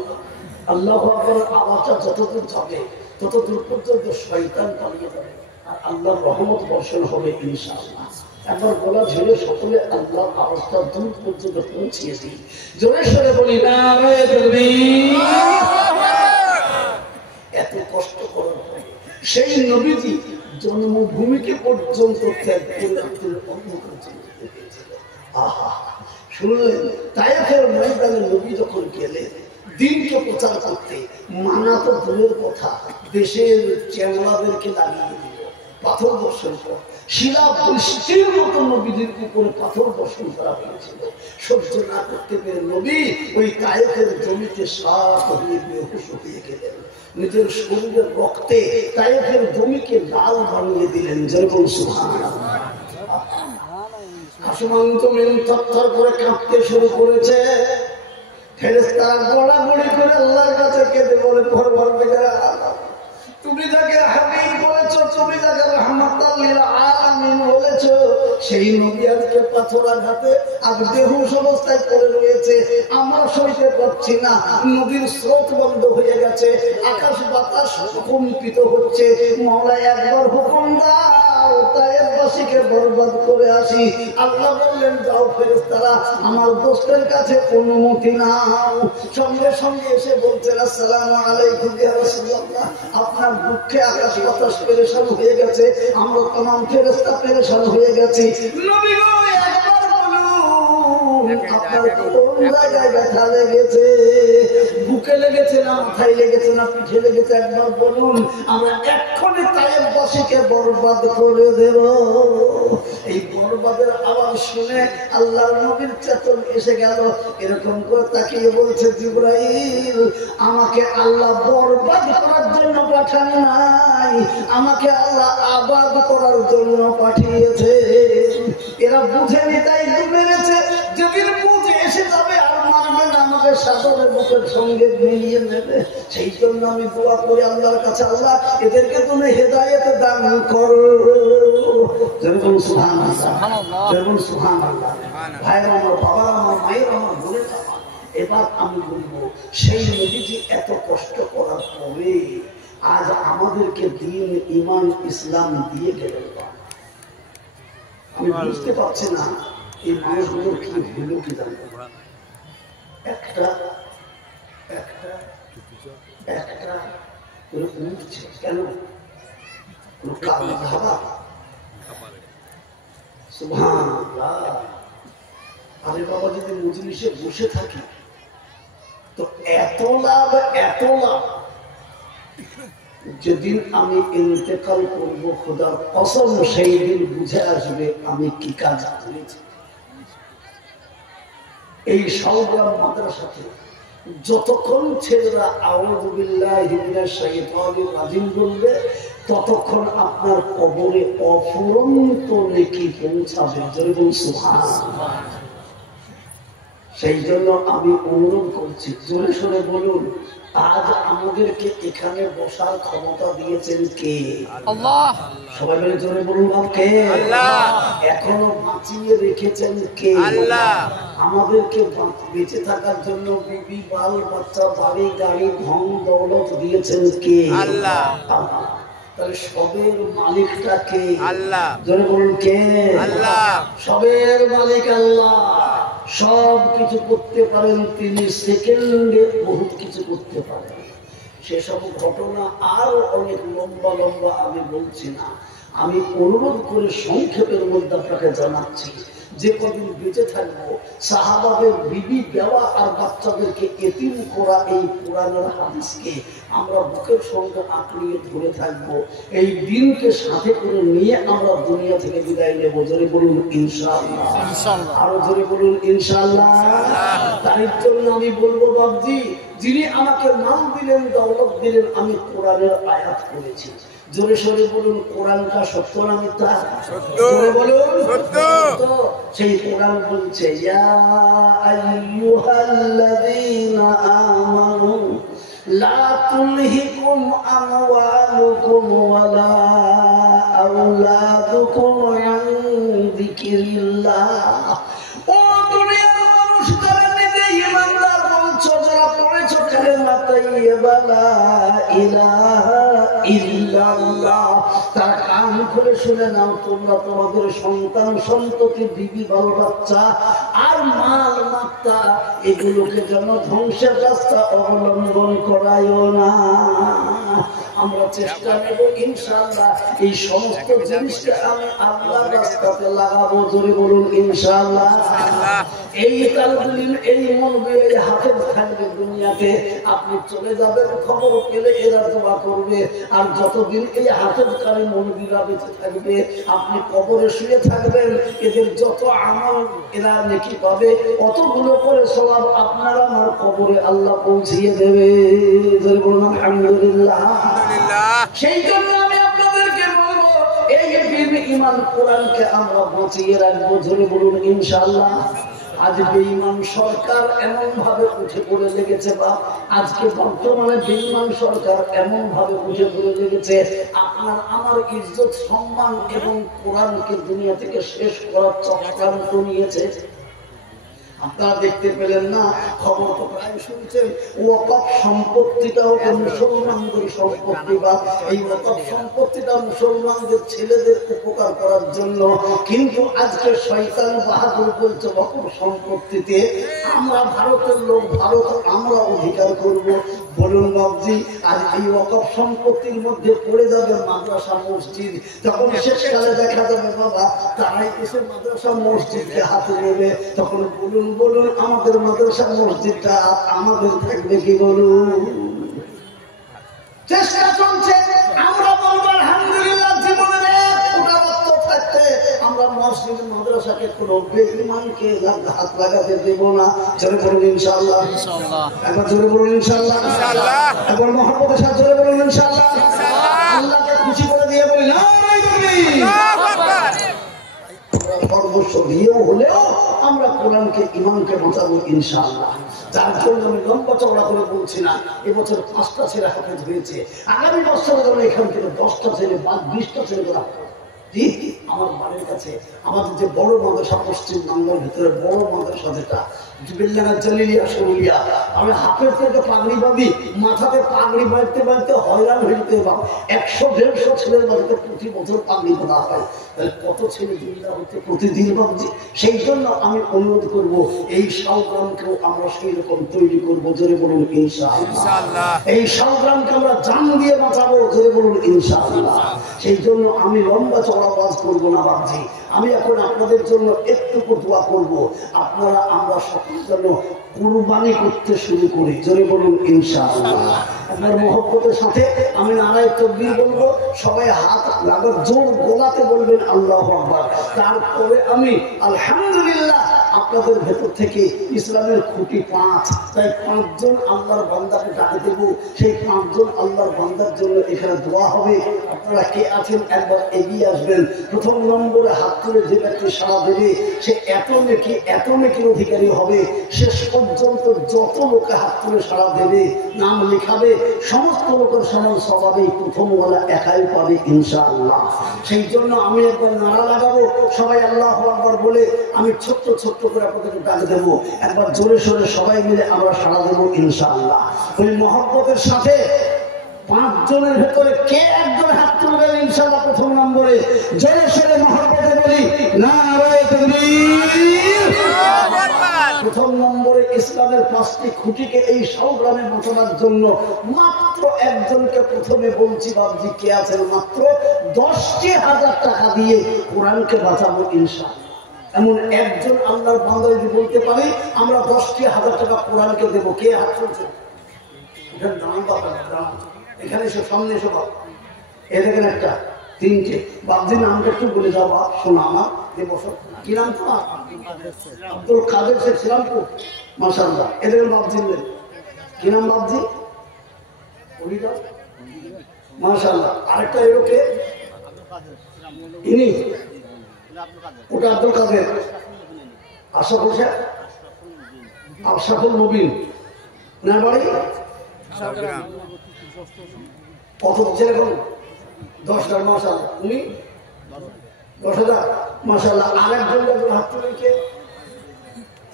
আল্লাহু আকবারের আওয়াজটা যতদূর যাবে ততদূর পর্যন্ত শয়তান পালিয়ে যাবে আর আল্লাহর রহমত বর্ষণ হবে ইনশাআল্লাহ। একবার গলা ঝেড়ে সকলে আল্লাহর আওয়াজটা দূর পর্যন্ত পৌঁছিয়ে দিই। জোরে সরে বলি নারে তাকবীর। এত কষ্ট করার পরে সেই নবীজি জন্মভূমিকে পর্যন্ত ত্যাগ করে অন্য পর্যন্ত পেয়েছিল। আহা, শুনলেন তায়েফের ময়দানে নবী যখন গেলেন দিনকে প্রচার করতে, মানা তো দূরের কথা, দেশের চ্যাংলাদেরকে লাগিয়ে দিল পাথর বর্ষণ কর। শিলা বৃষ্টির মতো নবীদের উপরে পাথর বর্ষণ করা হয়েছিল। সহ্য না করতে পেরে নবী ওই তায়েফের জমিতে সাপ হয়ে বেহুশ হয়ে গেলেন। নিজের শরীরের রক্তে তায়েফের জমিকে লাল বানিয়ে দিলেন। যেরকম সুবহানাল্লাহ। আসমান জমিন থরথর করে কাঁপতে শুরু করেছে। ফেরেশতারা গোড়াগড়ি করে আল্লাহর কাছে কেঁদে বলে, পরওয়ারদিগার, তুমি যাকে হাবিব বলেছো, তুমি যাকে রাহমাতাল লিল আলামিন বলেছো, সেই নবী আজকে পাথর আঘাতে আজ বেহুশ অবস্থায় পড়ে রয়েছে। আমরা সইতে পারছি না, নদীর স্রোত বন্ধ হয়ে গেছে, আকাশ বাতাস কম্পিত হচ্ছে। মাওলা একবার হুকুম দাও, তায়েফবাসীকে বরবাদ করে আসি। আল্লাহ বললেন, যাও ফেরেশতারা, আমার দোস্তের কাছে অনুমতি নাও। সঙ্গে সঙ্গে এসে বলছেন, আসসালামু আলাইকুম ইয়া রাসূলুল্লাহ, আপনার দুঃখে আকাশ বাতাস পেরেশান হয়ে গেছে, আমরা तमाम ফেরেশতা পেরেশান হয়ে গেছি। নবী গো, একবার বলুন আপনার কোন জায়গায় ব্যথা লেগেছে? বুকে লেগেছে না না মাথায় লেগেছে না পিঠে লেগেছে একবার বলুন। আমরা এক্ষুনি তায়েফবাসীকে বরবাদ করে দেব। এই বরবাদের আওয়াজ শুনে আল্লাহর নবীর চেতন এসে গেল। এরকম করে তাকিয়ে বলছে, জিবরাইল, আমাকে আল্লাহ বরবাদ করার জন্য পাঠান নাই, আমাকে আল্লাহ আবাদ করার জন্য পাঠিয়েছে। এরা বুঝেনি তাই মেরেছে। যেদিন বুঝে এসে যাবে আর মারবে না, আমাকে সাদরের বুকের সঙ্গে মিলিয়ে নেবে। সেই জন্য আমি দোয়া করি আল্লাহর কাছে, আল্লাহ এদেরকে তুমি হেদায়েত দান করো। যেরকম সুবহানাল্লাহ, যেরকম সুবহানাল্লাহ। ভাইরা আমার, বাবারা আমার, মায়েরা আমার, বোনেরা আমার, এবার আমি বলবো, সেই নবীজি এত কষ্ট করার পরে আজ আমাদেরকে দিন, ইমান, ইসলাম দিয়ে গেলেন। আমি বুঝতে পারছি না এই মানুষগুলোর কি হলো কি জানবো। একটা একটা একটা করে উঠছে কেন? খাবার সুবহানাল্লাহ। আরে বাবা, যদি মজলিসে বসে থাকি তো এত লাভ, এত লাভ। যেদিন আমি ইন্তেকাল করবো, খোদার কসম, সেই দিন বুঝে আসবে আমি কি কাজ করেছি। এই সওগ্রাম মাদ্রাসাতে যতক্ষণ ছেলেরা আউযু বিল্লাহি মিনাশ শাইতানির রাজিম বলবে, ততক্ষণ আপনার কবরে অফুরন্ত নেকি পৌঁছাবে। যেরকম সুবহানাল্লাহ। সেই জন্য আমি অনুরোধ করছি, জোরে সোরে বলুন, আজ আমাদেরকে এখানে বসার ক্ষমতা দিয়েছেন কে? আল্লাহ। সবাই মিলে জোরে বলুন, কে? আল্লাহ। এখনো বাঁচিয়ে রেখেছেন কে? আল্লাহ। আমাদেরকে বেঁচে থাকার জন্য বিবি, বাল, বাচ্চা, বাড়ি, গাড়ি, ধন দৌলত দিয়েছেন কে? আল্লাহ। তাহলে সবের মালিকটা কে? আল্লাহ। জোরে বলুন, কে? আল্লাহ। সবের মালিক আল্লাহ। সব কিছু করতে পারেন তিনি, সেকেন্ডে বহুত কিছু করতে পারেন। সেসব ঘটনা আরো অনেক লম্বা লম্বা আমি বলছি না, আমি অনুরোধ করে সংক্ষেপের মধ্যে আপনাকে জানাচ্ছি। যে কদিন বেঁচে থাকবো, সাহাবাদের বিবি দেওয়া আর বাচ্চাদেরকে এতিম করা এই কোরআনের হাদিসকে আমরা বুকের সঙ্গে আঁকড়িয়ে ধরে থাকবো। এই দিনকে সাথে করে নিয়ে আমরা দুনিয়া থেকে বিদায় নেব। জোরে বলুন ইনশাআল্লাহ। আরো জোরে বলুন ইনশাআল্লাহ। তার জন্য আমি বলবো, বাবজি, যিনি আমাকে নাম দিলেন, দৌলত দিলেন, আমি কোরআনের আয়াত করেছি। জোরে সোরে বলুন, কোরআনটা সত্য না মিথ্যা? জোরে বলুন, সত্য। সেই কোরআন বলছে, ইয়া আইয়ুহাল্লাযীনা আমানু লা তুলহিকুম আমওয়ালুকুম ওয়ালা আওলাদুকুম আন যিকিরিল্লাহ। ও দুনিয়ার মানুষ, যারা নিজে ঈমানদার বলছো, যারা পড়েছো কালেমা তাইয়্যিবা লা ইলাহা ইল্লাল্লাহ, তারা কান খুলে শুনে নাও, তোমরা তোমাদের সন্তান, সন্ততি, বিবি, বাল, বাচ্চা আর মাল মাত্তা এগুলোকে যেন ধ্বংসের রাস্তা অবলম্বন করায়ও না। আমরা চেষ্টা নেব ইনশাআল্লাহ এই সমস্ত জিনিসকে আমি আল্লাহর রাস্তাতে লাগাবো। জোরে বলুন ইনশাআল্লাহ। এই তালবিল, এই মুলবি, এই হাফেজ থাকবে দুনিয়াতে, আপনি চলে যাবেন, খবর পেলে এরা দোয়া করবে। আর যতদিন এই হাফেজকারী মুলবিরা বেঁচে থাকবে, আপনি কবরে শুয়ে থাকবেন, এদের যত আমল এরা নেকি পাবে, অতগুলো করে সওয়াব আপনারা আমার কবরে আল্লাহ পৌঁছিয়ে দেবে। জোরে বলুন আলহামদুলিল্লাহ। সেই জন্য আমি আপনাদেরকে বলবো, এই ঈমান কোরআনকে আমরা বাঁচিয়ে রাখবো। জোরে বলুন ইনশাআল্লাহ। আজ বেঈমান সরকার এমন ভাবে উঠে পড়ে লেগেছে, বা আজকে বর্তমানে বেঈমান সরকার এমন ভাবে উঠে পড়ে লেগেছে, আপনার আমার ইজ্জত, সম্মান এবং কোরআনকে দুনিয়া থেকে শেষ করার চক্রান্ত নিয়েছে। আপনারা দেখতে পেলেন না, খবর তো প্রায় শুনছেন, ওয়াকফ সম্পত্তিটাও মুসলমানদের সম্পত্তি, বা এই ওয়াকফ সম্পত্তিটা মুসলমানদের ছেলেদের উপকার করার জন্য। কিন্তু আজকে শয়তান বাহাদুর বলছে, ওয়াকফ সম্পত্তিতে আমরা ভারতের লোক, ভারত আমরা অধিকার করব। বলুন বাবজি, আজ এই ওয়াকফ সম্পত্তির মধ্যে পড়ে যাবে মাদ্রাসা, মসজিদ। তখন শেষকালে দেখা যাবে বাবা তারাই এসে মাদ্রাসা মসজিদকে হাতে নেবে। তখন বলুন বলুন, আমাদের মাদ্রাসা মসজিদটা আমাদের থাকবে কি? বলুন চেষ্টা চলছে। আমরা বলবো আলহামদুলিল্লাহ, জীবনের একটা রক্ত থাকতে আমরা মসজিদ মাদ্রাসাকে কোনো বেঈমানকে হাত লাগাতে দেব না। জোরে বলুন ইনশাআল্লাহ। একবার জোরে বলুন ইনশাআল্লাহ। একবার মহব্বতের সাথে জোরে বলুন ইনশাআল্লাহ। আল্লাহকে খুশি করে দিয়ে বলি না সর্বস্ব দিয়েও হলেও আমরা কোরআনকে ইমানকে বাঁচাবো ইনশাআল্লাহ। যার জন্য আমি লম্বা চওড়া করে বলছি না, এবছর 5টা ছেলে হাফেজ হয়েছে, আগামী বছরে ধরে এখান থেকে 10টা ছেলে বা 20টা ছেলে করে আমার বাড়ির কাছে আমাদের যে বড় মাদ্রাসা পশ্চিম বাংলার ভিতরে বড় মাদ্রাসা যেটা আমি হাফেজ থেকে পাগড়ি বাঁধি, মাথাতে পাগড়ি বাঁধতে বাঁধতে হয়রান হয়ে যেতে পার 100-150 ছেলের মাথাতে প্রতি বছর পাগড়ি বাঁধা হয়। তাহলে কত ছেলে জিন্দা হচ্ছে প্রতিদিন বাঁধছি। সেই জন্য আমি অনুরোধ করব এই শাওগ্রামকেও আমরা সেই রকম তৈরি করবো। জোরে বলুন ইনশাআল্লাহ। এই শাওগ্রামকে আমরা জান দিয়ে বাঁচাবো। জোরে বলুন ইনশাআল্লাহ। সেই জন্য আমি লম্বা চওড়া ওয়াজ করবো না বাবজি। আমি এখন আপনাদের জন্য একটু দোয়া করব, আপনারা আমরা সকলের জন্য কুরবানি করতে শুরু করি। জোরে বলুন ইনশাআল্লাহ। আপনার মহব্বতের সাথে আমি নারায়ে তাকবীর বলবো, সবাই হাত লাগার জোর গোলাতে বলবেন আল্লাহু আকবার। তারপরে আমি আলহামদুলিল্লাহ আপনাদের ভেতর থেকে ইসলামের খুঁটি 5, তাই 5 জন আল্লাহর বান্দাকে ডাকে দেব। সেই 5 জন আল্লাহর বান্দার জন্য এখানে দোয়া হবে। আপনারা কে আছেন একবার এগিয়ে আসবেন। প্রথম নম্বরে হাত তুলে যে ব্যক্তি সাড়া দেবে সে এত নেকির অধিকারী হবে। শেষ পর্যন্ত যত লোকে হাত তুলে সাড়া দেবে, নাম লেখাবে, সমস্ত লোকের সমান স্বভাবেই প্রথমওয়ালা একাই পাবে ইনশাআল্লাহ। সেই জন্য আমি একবার নারা লাগাবো, সবাই আল্লাহু আকবার বলে আমি ছোট্ট করে আপনাদেরকে ডাক দেবো। একবার জোরে সোরে সবাই মিলে আমরা সাড়া দেবো ইনশাআল্লাহ। ওই মহব্বতের সাথে 5 জনের ভেতরে কে একজন হাত তুলবেন ইনশাআল্লাহ। প্রথম নম্বরে জোরে সোরে মহব্বতে বলি নারায়ে তাকবীর। প্রথম নম্বরে ইসলামের 5টি খুঁটিকে এই সংগ্রামে বাঁচানোর জন্য মাত্র একজনকে প্রথমে বলছি বাবজি, কে আছেন? মাত্র 10,000 টাকা দিয়ে কোরআনকে বাঁচাবো ইনশাআল্লাহ। এমন একজন আল্লাহর বান্দা যদি বলতে পারি আমরা 10,000 টাকা কোরআনকে দেবো, কে হাত তুলছে? এখানে এসে সামনে এসে বাপ, এ দেখেন একটা 3টে বাবজি, নামটা একটু বলে যাও বাপ, শোনা আমার এ বছর কি নাম তোমার? আব্দুল কাদের শেখ শ্রীরামপুর, মাশাআল্লাহ। এদের বাবজি কি নাম বাবজি? মাশাআল্লাহ। আরেকটা এরকে ইনি, ওটা আব্দুল কাদের, আশরাফুল নবীন না বাড়ি কত যেরকম 10,000 মাশাআল্লাহ। উনি 10,000 মাশাআল্লাহ। আরেকজন হাত তুলে কে?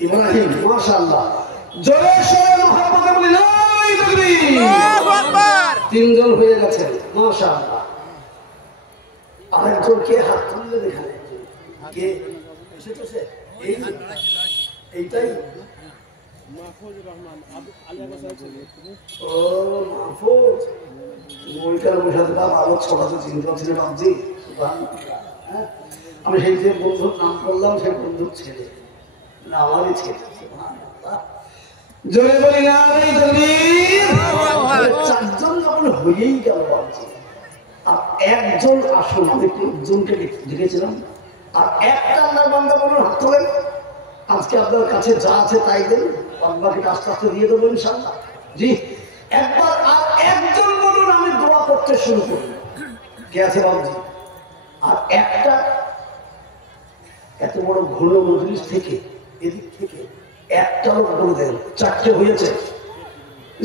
ইব্রাহিম, মাশাআল্লাহ। জোরে সোরে মহব্বতে বলি নারায়ে তাকবীর। আল্লাহু আকবার। 3 জন হয়ে গেছেন মাশাআল্লাহ। আরেকজন কে হাত তুললেন এখানে? কে এসেছে? এইটাই মাহফুজ রহমান আলিয়া সাহেব। ও মাহফুজ, ওইটার বসাতে বাবা আলো ছড়াতে চিন্তা ছিল বাবজি। আমি সেই যে বন্ধুর নাম করলাম সেই বন্ধুর ছেলে না আমারই ছেলে। জোরে বলি নারায়ে তাকবীর। 4 জন যখন হয়েই গেল বাবজি, আর একজন আসুন, আমি 3 জনকে দেখেছিলাম, আর একটা আল্লাহর বান্দা বলুন হাত তোলেন। আজকে আপনার কাছে যা আছে তাই দেন, বাকি আস্তে আস্তে দিয়ে দেবো ইনশাআল্লাহ। জি, একবার আর একজন বলুন আমি দোয়া করতে শুরু করি। কে আছে বাবুজি? আর একটা এত বড় ঘন মজলিস থেকে এদিক থেকে একটা লোক বলে দেন, 4টে হয়েছে।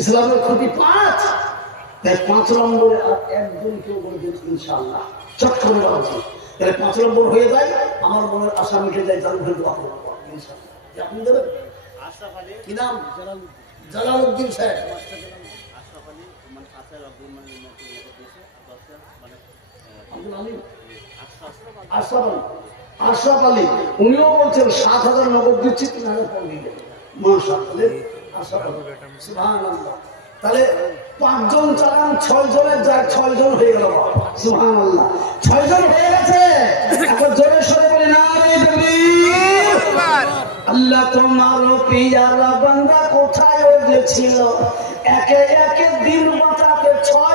ইসলামের খুঁটি 5, তাই 5 নম্বরে আর একজন কেউ বলে দেন ইনশাআল্লাহ। চট করে বাবুজি, তাহলে 5 নম্বর হয়ে যায়, আমার মনের আশা মিটে যায়। জানতে দোয়া করবো ইনশাআল্লাহ। আপনি দেবেন? কি নাম? জালালউদ্দিন সাহেব। আশরাফ আলী, উনিও বলছেন 7,000 নগদ দিচ্ছি, 3,000 কম দিয়ে দেবেন। সুবহানাল্লাহ। তাহলে 5 জন চালান, 6 জনের যায়, 6 জন হয়ে গেল। সুবহানাল্লাহ, 6 জন হয়ে গেছে। এখন জোরে সোরে বলি নারায়ে তাকবীর। আল্লাহ তোমার পিয়ারা বান্দা কোথায় যে ছিল, একে একে দিন বাঁচাতে 6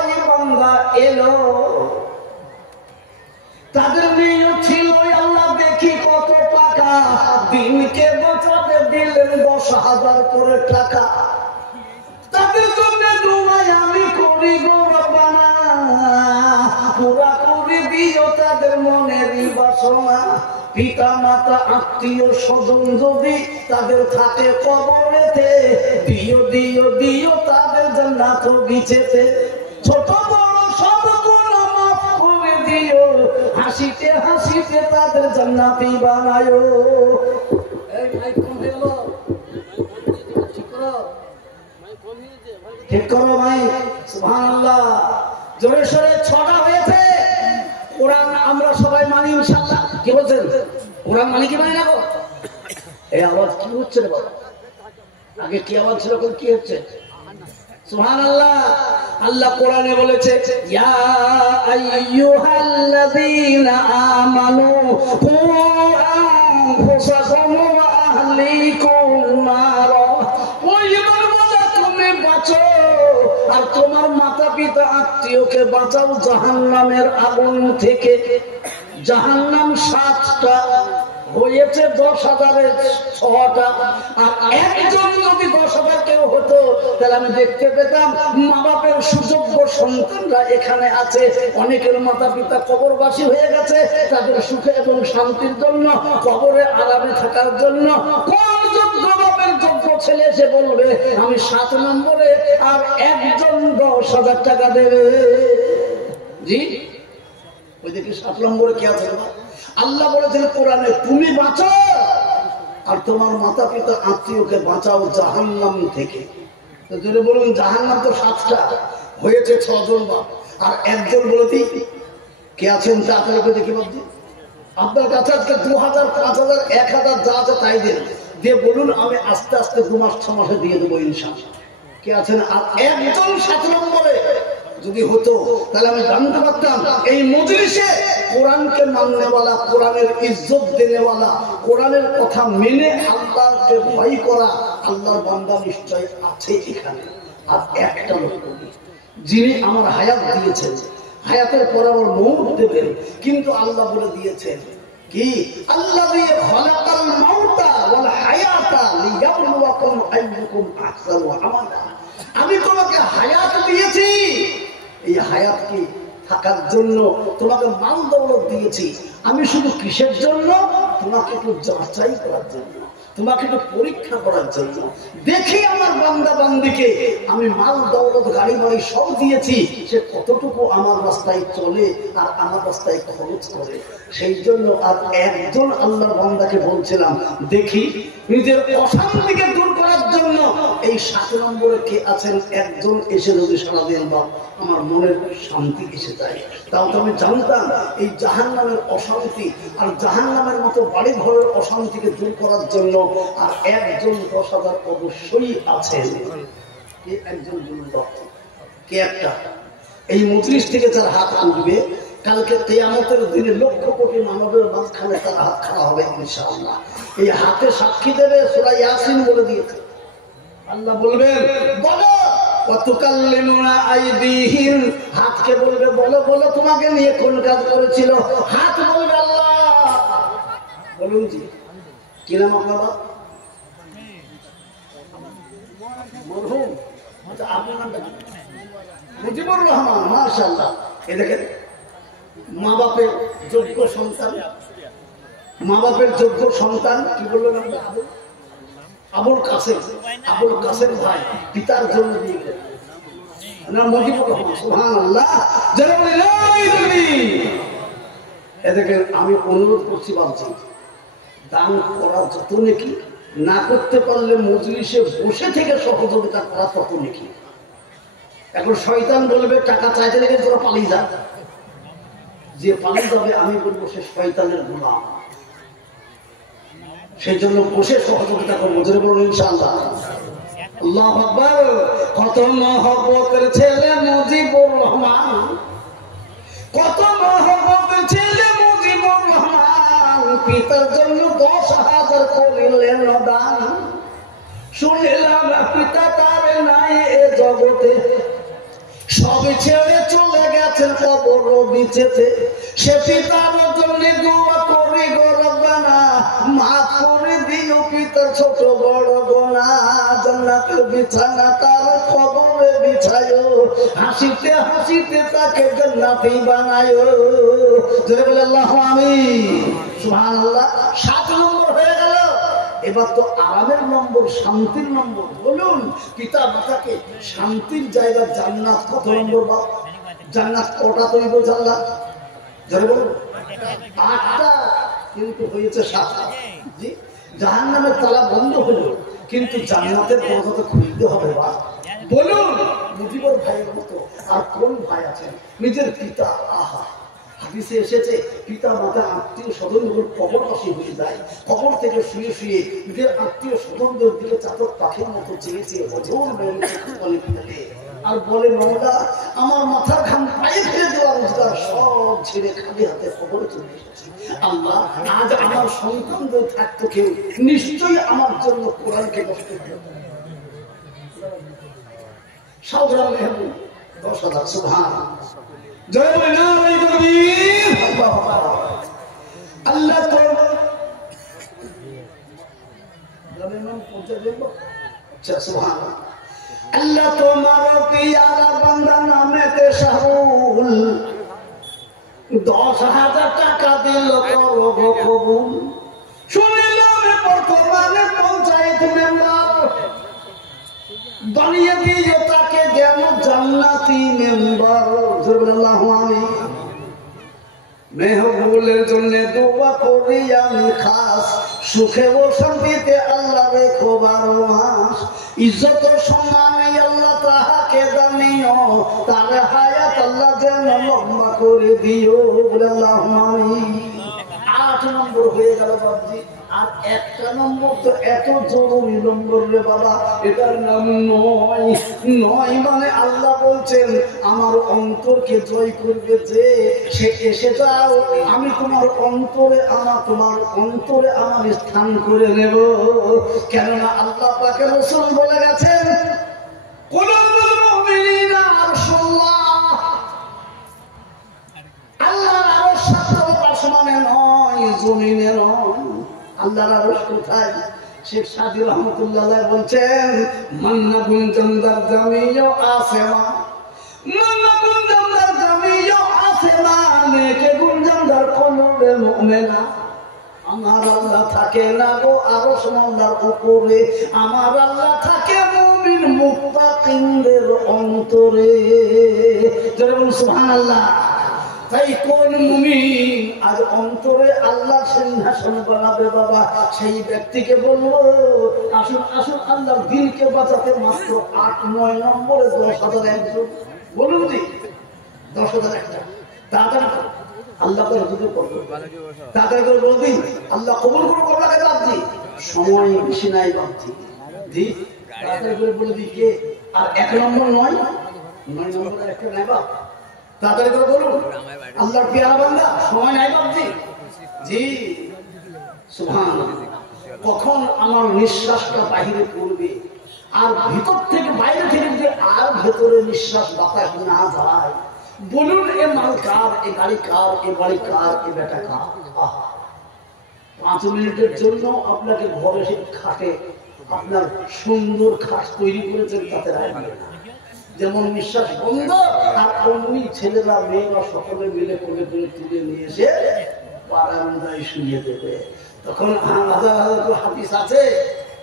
এলো, তাদের নিয়ত ছিল আল্লাহ দেখি কত টাকা, দিনকে বাঁচাতে দিলেন 10,000 করে টাকা। তাদের জন্য দুয়াই আমি করি গো রব্বানা, পুরা করে দিও তাদের মনের বাসনা। পিতা মাতা আত্মীয় স্বজন যদি তাদের থাকে কবরেতে, দিও দিও দিও তাদের জান্নাত বিছেতে। ছোট বড় সব গুনাহ মাফ করে দিও, হাসিতে হাসিতে তাদের জান্নাতি বানায়ো। এই মাইক কম হয়ে গেল, ঠিক করো ভাই। সুবহানাল্লাহ, জোরে সোরে 6টা হয়েছে। কোরআন আমরা সবাই মানি ইনশাআল্লাহ। কি বলছেন? কোরআন মানি কি মানি না গো? এই আওয়াজ কি হচ্ছে রে বাবা? আগে কি আওয়াজ ছিল, এখন কি হচ্ছে? সুবহানাল্লাহ। আল্লাহ কোরআনে বলেছে, ইয়া আইয়ুহাল্লাযীনা আমানু কু আনফুসাকুম ওয়া আহলিকুম নারা। ওই ইমানওয়ালা তুমি বাঁচো আর তোমার মাতা পিতা আত্মীয়কে বাঁচাও জাহান্নামের আগুন থেকে। জাহান্নাম 7টা, হয়েছে 10,000-এর 6টা। আর একজন যদি 10,000 কেউ হতো তাহলে আমি দেখতে পেতাম মা বাপের সুযোগ্য সন্তানরা এখানে আছে। অনেকের মাতা পিতা কবরবাসী হয়ে গেছে, তাদের সুখে এবং শান্তির জন্য, কবরে আরামে থাকার জন্য কোন যোগ্য বাপের যোগ্য ছেলে এসে বলবে আমি 7 নম্বরে আর একজন 10,000 টাকা দেবে? জি, ওই দেখি 7 নম্বরে কে আছে? আল্লাহ বলেছেন কোরআনে, তুমি বাঁচো আর তোমার মাতা পিতা আত্মীয়কে বাঁচাও জাহান্নাম থেকে। তো যদি বলুন জাহান্নাম তো 7টা, হয়েছে 6 জন বাপ আর একজন বলে দিই কে আছেন? তা আপনাকে দেখি বলছি আপনার কাছে আজকে 2,000, 5,000, 1,000 যা আছে তাই দেন, দিয়ে বলুন আমি আস্তে আস্তে 2 মাস 6 মাসে দিয়ে দেবো ইনশাআল্লাহ। কে আছেন? আর একজন 7 নম্বরে যদি হতো তাহলে আমি জানতে পারতাম এই মজলিসে কোরআনকে মাননেওয়ালা, কোরআনের ইজ্জত দেনেওয়ালা, কোরআনের কথা মেনে আল্লাহকে ভয় করা আল্লাহর বান্দা নিশ্চয় আছে এখানে। আর একটা লোক যিনি আমার হায়াত দিয়েছেন, হায়াতের পরে আমার মৌত দেবেন, কিন্তু আল্লাহ বলে দিয়েছেন কি, আল্লাযী খালাকাল মাউতা ওয়াল হায়াতা লিয়াবলুয়াকুম আইয়ুকুম আহসানু আমালা। আমি তোমাকে হায়াত দিয়েছি, এই হায়াত কি থাকার জন্য, তোমাকে মাল দৌলত দিয়েছি আমি শুধু কিসের জন্য? তোমাকে একটু যাচাই করার জন্য, তোমাকে একটু পরীক্ষা করার জন্য। দেখি আমার বান্দা বান্দিকে আমি মাল দৌলত গাড়ি বাড়ি সব দিয়েছি, সে কতটুকু আমার রাস্তায় চলে আর আমার রাস্তায় খরচ করে। সেই জন্য আর একজন আল্লাহর বান্দাকে বলছিলাম, দেখি নিজের অশান্তিকে দূর করার জন্য এই 7 নম্বরে কে আছেন? একজন এসে যদি সারাদিন বা আমার মনের শান্তি এসে যায়। তাও তো আমি জানতাম এই জাহান্নামের অশান্তি আর জাহান্নামের মতো বাড়ি ঘরের অশান্তিকে দূর করার জন্য আর একজন 10,000 অবশ্যই আছেন। কে একজন? কে একটা? এই মজলিস থেকে যার হাত উঠবে কালকে কিয়ামতের দিনে লক্ষ কোটি মানবের মাঝখানে তার হাত খাড়া হবে ইনশাআল্লাহ। এই হাতে সাক্ষী দেবে সূরা ইয়াসিন বলে দিয়েছে। আল্লাহ বলবেন বলো, ওয়াতুকাল্লিমুনা আইদিহিম, হাতকে বলবে বলো বলো তোমাকে নিয়ে কোন কাজ করেছিল। হাত বলবে আল্লাহ। বলুন জি, কি নাম আপনার? মরহুম, আচ্ছা আপনার নামটা কি? মুজিবুর রহমান। মাশাআল্লাহ। এই দেখেন মা বাপের যোগ্য সন্তান, মা বাপের যোগ্য সন্তান। কি বললেন আপনি? আবুল কাসেম। আবুল কাসেম ভাই পিতার জন্য দিয়ে গেলেন না মুজিবুর রহমান। সুবহানাল্লাহ। এদেরকে আমি অনুরোধ করছি বাবজি, দান করার যত নেকি, না করতে পারলে মজলিসে বসে থেকে সহযোগিতা করা তত নেকি। এখন শয়তান বলবে টাকা চাইতে লেগে তোরা পালিয়ে যা, যে পালিয়ে যাবে আমি বলবো সে শয়তানের গোলাম। সেই জন্য বসে সহযোগিতা করবো, জোরে বলুন ইনশাআল্লাহ। আল্লাহু আকবার। কত মহব্বতের ছেলে মুজিবুর রহমান, কত মহব্বতের ছেলে মুজিবুর রহমান, পিতার জন্য 10,000 করিলেন দান। শুনিলাম পিতা তার নাই এ জগতে, সব ছেড়ে চলে গেছে গেছেন কবর বিছেতে, সে পিতার জন্য দোয়া করে গো রব্বানা মাফ করে দিও পিতার ছোট বড় গোনা। জান্নাতের বিছানা তার কবরে বিছায়ো, হাসিতে হাসিতে তাকে জান্নাতি বানায়ো। জোরে বলে আল্লাহু আমিন, সুবহানাল্লাহ। 7 নম্বর হয়ে গেল। এবার তো আরামের নম্বর, শান্তির নম্বর। বলুন পিতা মাতাকে শান্তির জায়গা জান্নাত কত নম্বর? বা জান্নাত কটা তৈরি করে জানলাম? যারা বলুন 8টা, কিন্তু হয়েছে 7টা। জি, জাহান্নামের তালা বন্ধ হলো, কিন্তু জান্নাতের দরজা তো খুলতে হবে। বা বলুন মুজিবুর ভাইয়ের মতো আর কোন ভাই আছেন? নিজের পিতা, আহা হাদিসে এসেছে পিতা মাতা আত্মীয় স্বজনদের কবরবাসী হয়ে যায়, কবর থেকে শুয়ে শুয়ে নিজের আত্মীয় স্বজনদের দিকে চাতক পাখির মতো চেয়েছে আর বলে মওলা আমার মাথার ঘাম পায়ে ফেলে দেওয়া রোজগার সব ছেড়ে খালি হাতে কবরে চলে এসেছি। আল্লাহ আজ আমার সন্তানদের থাকতো কেউ নিশ্চয়ই আমার জন্য কোরআনকে নষ্ট করে সাবধান মেহবুব 10,000 সুবহানাল্লাহ। জয় বলে না আল্লাহ তো আল্লাহ তোমার পিয়ারা বান্দা নামেতে শাহুল 10,000 টাকা দিল করো কবুল। শুনিলাম বর্তমানে পঞ্চায়েত মেম্বার বানিয়ে দিয়ে তাকে যেন জান্নাতি মেম্বার। আল্লাহু আমিন। মেহবুবের জন্য দোয়া করি আমি খাস, সুখে ও শান্তিতে আল্লাহ রেখো 12 মাস। ইজ্জত সম্মান আল্লাহ তাহাকে দানিও, তার হায়াত আল্লাহ যেন লম্বা করে দিও। আল্লাহু আমিন। 8 নম্বর হয়ে গেল বাবজি। আর 1টা নম্বর তো এত জরুরি নম্বর রে বাবা, এটার নাম 9। 9 মানে আল্লাহ বলছেন আমার অন্তরকে জয় করবে যে সে এসে যাও, আমি তোমার অন্তরে আমার স্থান করে নেব। কেননা আল্লাহ পাকের রাসূল বলে গেছেন কুলুল মুমিনিনা আরশুল্লাহ, আল্লাহর আরশ 7 আসমানে নয়, জমিনে নয়। আল্লাহর আরশ কোথায়? শেখ সাদি রহমাতুল্লাহ বলছেন মান্না গুঞ্জনদার জামিও আসেমা, মান্না গুঞ্জনদার জামিও আসেমা, নেকে গুঞ্জনদার কলবে মুমিনা। আমার আল্লাহ থাকে না গো আরশ মাওলার উপরে, আমার আল্লাহ থাকে মুমিন মুত্তাকিনদের অন্তরে। যেমন সুবহানাল্লাহ। তাই কোন মুমিন আজ অন্তরে আল্লাহ সিংহাসন বানাবে বাবা, সেই ব্যক্তিকে বলবো আসুন আসুন আল্লাহর দিনকে বাঁচাতে মাত্র 8-9 নম্বরে 10,000 একজন। বলুন জি 10,000 একটা। তাড়াতাড়ি আল্লাহ করে হুজুর করবে, তাড়াতাড়ি করে বলবি আল্লাহ কবুল করে কবলাকে বাপজি, সময় বেশি নাই বাপজি। জি তাড়াতাড়ি করে বলবি কে? আর 1 নম্বর 9 নম্বরের একটা নাই বাপ, তাড়াতাড়ি করে বলুন আল্লাহর পেয়ারা বান্দা, সময় নাই বাপজি। জি সুবহানাল্লাহ। কখন আমার নিঃশ্বাসটা বাহিরে পড়বে আর ভিতর থেকে বাইরে থেকে যে আর ভেতরে নিঃশ্বাস বাতাস না যায়, বলুন এ মাল কার, এ গাড়ি কার, এ বাড়ি কার, এ বেটা কার? 5 মিনিটের জন্য আপনাকে ঘরে সে খাটে আপনার সুন্দর খাট তৈরি করেছেন, তাতে রাখবে না। যেমন নিঃশ্বাস বন্ধ আর অমনি ছেলেরা মেয়েরা সকলে মিলে কোলে কোলে তুলে নিয়ে এসে বারান্দায় শুয়ে দেবে। তখন হাজার হাজার হাদিস আছে,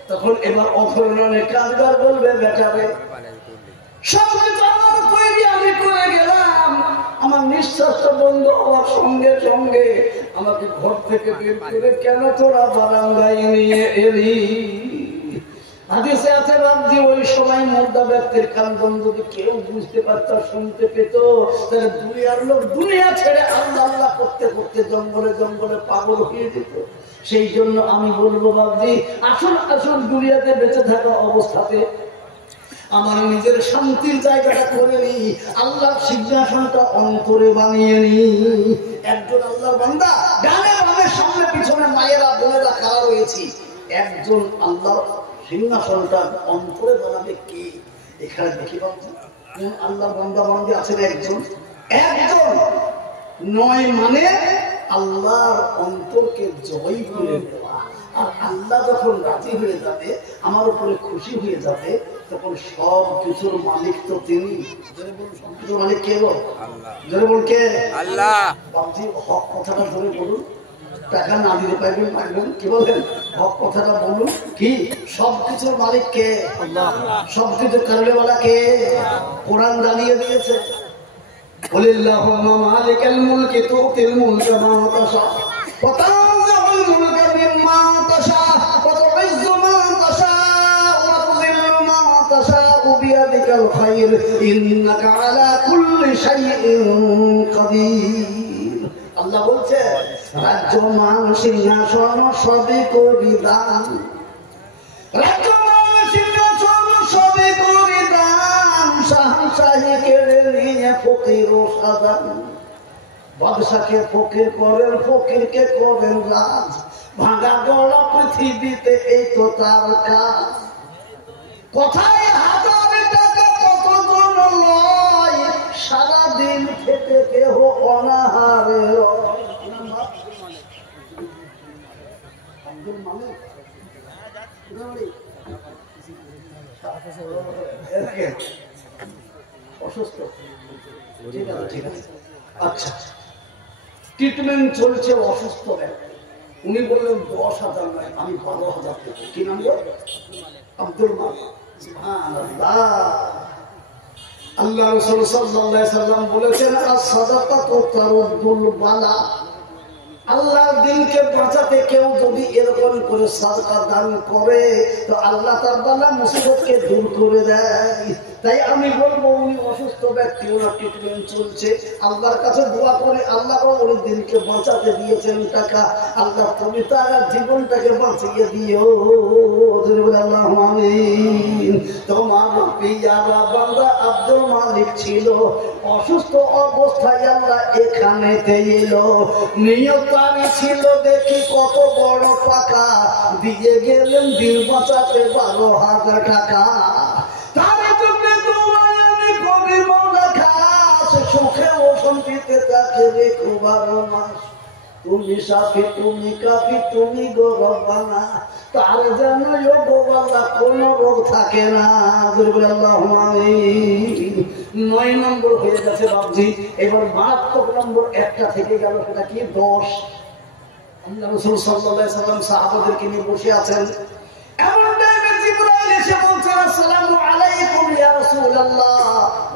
তখন এবার অথর্ণে কাজবার বলবে বেটারে সব আমার তৈরি আমি করে গেলাম, আমার নিঃশ্বাসটা বন্ধ হওয়ার সঙ্গে সঙ্গে আমাকে ঘর থেকে বের করে কেন তোরা বারান্দায় নিয়ে এলি? হাদিসে আছে বাপজি ওই সময় মুর্দা ব্যক্তির কান্দন যদি কেউ বুঝতে পারত, শুনতে পেত, তাহলে দুনিয়ার লোক দুনিয়া ছেড়ে আল্লাহ আল্লাহ করতে করতে জঙ্গলে জঙ্গলে পাগল হয়ে যেত। সেই জন্য আমি বলবো বাপজি আসুন আসুন দুনিয়াতে বেঁচে থাকা অবস্থাতে আমার নিজের শান্তির জায়গাটা করে নি, আল্লাহর সিংহাসনটা অন্তরে বানিয়ে নি। একজন আল্লাহর বান্দা ডানে বামে সামনে পিছনে মায়েরা বোনেরা খাড়া রয়েছি, একজন আল্লাহর সিংহাসনটা অন্তরে বানাবে কে? এখানে দেখি বাবু আল্লাহর বান্দা বান্দি আছেন একজন, একজন নয় মানে আল্লাহর অন্তরকে জয় করে দেওয়া। আর আল্লাহ যখন রাজি হয়ে যাবে, আমার উপরে খুশি হয়ে যাবে, তখন সব কিছুর মালিক তো তিনি। সব কিছুর মালিক কে গো? জোরে বল কে? আল্লাহ। বাবজি হক কথাটা ধরে বলুন, টাকা না দিতে পারবেন কি বলেন? হক কথাটা বলুন। কি সব কিছুর মালিক কে? আল্লাহ। সব কিছু করবেওয়ালা কে? কোরআন জানিয়ে দিয়েছে, কুলিল্লাহুম্মা মালিকাল মুলকি তুতিল মুলকা মান তাশা ওয়া তানজিউল মুলকা মিম্মান তাশা ওয়া তুইজ্জু মান তাশা ওয়া তুযিল্লু মান তাশা বিয়াদিকাল খায়র ইন্নাকা আলা কুল্লি শাইইন কাদির। আল্লাহ বলছে, রাজ্য মান সিংহাসন সবই করি দান, রাজ্য মান সিংহাসন সবই করি দান, শাহী কেড়ে নিয়ে ফকির ও সাজান। বাদশাকে ফকির করেন, ফকিরকে করেন রাজ, ভাঙা গড়া পৃথিবীতে এই তো তার কাজ। কোথায় হাজার টাকা কতজন লয়, সারাদিন খেতে কেহ অনাহারে রয়। আব্দুল মালিক অসুস্থ, ঠিক আছে ঠিক আছে, আচ্ছা ট্রিটমেন্ট চলছে, অসুস্থ ব্যক্তি। উনি বললেন 10,000 নয়, আমি 12,000 দেবো। কি নাম? আব্দুল মালিক। সুবহানাল্লাহ। আল্লাহ রাসূল সাল্লাল্লাহু আলাইহি সাল্লাম বলেছেন, আস-সাদাকাতু তারুদ্দুল বালা। আল্লাহর দিনকে বাঁচাতে কেউ যদি এরকম করে সাদকা দান করে, তো আল্লাহ তার বালা মুসিবতকে দূর করে দেয়। তাই আমি বলবো, উনি অসুস্থ ব্যক্তি, ওনার ট্রিটমেন্ট চলছে, আল্লাহর কাছে দোয়া করে আল্লাহ ওর দিনকে বাঁচাতে দিয়েছেন টাকা, আল্লাহ তুমি তার জীবনটাকে বাঁচিয়ে দিও। আল্লাহু আমিন। তোমার পিয়ারা বান্দা আব্দুল মালিক ছিল, অসুস্থ অবস্থায় আল্লাহ এখানেতে এলো। নিয়ত আমি ছিল দেখি কত বড় পাকা, দিয়ে গেলেন দিন বাঁচাতে 12,000 টাকা। তার জন্য তোমায় আমি কবি মনে খাস, সুখে ও শান্তিতে তাকে রেখো 12 মাস। তুমি সাফি, তুমি কাফি, তুমি গো রব্বানা, তার যেন কোন রোগ থাকে না। আল্লাহু আমিন। 9 নম্বর হয়ে গেছে বাবজি, এবার মারাত্মক নম্বর একটা থেকে গেল, সেটা কি? 10। আল্লাহ রাসূল সাল্লাল্লাহু আলাইহি সাল্লাম সাহাবাদেরকে নিয়ে বসে আছেন, এমন টাইমে জিবরাইল এসে বলছেন, আসসালামু আলাইকুম ইয়া রাসূলুল্লাহ।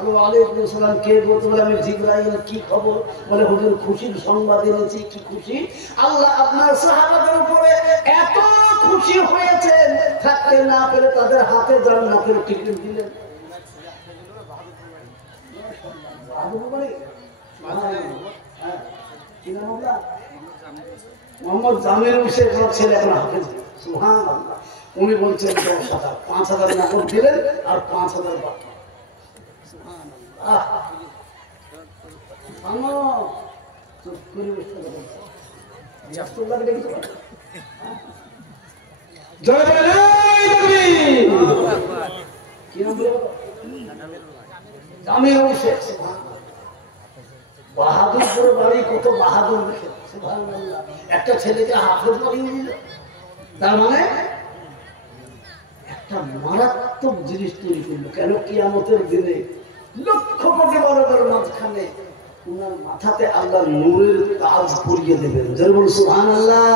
ওয়া আলাইকুম আসসালাম। কে বলতে? বলে আমি জিবরাইল। কি খবর? বলে হুজুর খুশির সংবাদ এনেছি। কি খুশি? আল্লাহ আপনার সাহাবাদের উপরে এত খুশি হয়েছেন, থাকতে না পেরে তাদের হাতে জান্নাতের টিকিট দিলেন। মোহাম্মদ জামিরুল শেখ ছেলে, এখন হাফেজ। সুবহানাল্লাহ। উনি বলছেন 10,000, 5,000 নগদ দিলেন আর 5,000 বাকি। বাহাদুরপুরের বাড়ি, কত বাহাদুর। একটা ছেলেকে হাফেজ বানিয়ে দিল, তার মানে একটা মারাত্মক জিনিস তৈরি করলো। কেন? কিয়ামতের দিনে লক্ষ কোটি মানুষের মাঝখানে উনার মাথাতে আল্লাহ নূরের তাজ পরিয়ে দেবেন। যারা বল সুবহানাল্লাহ।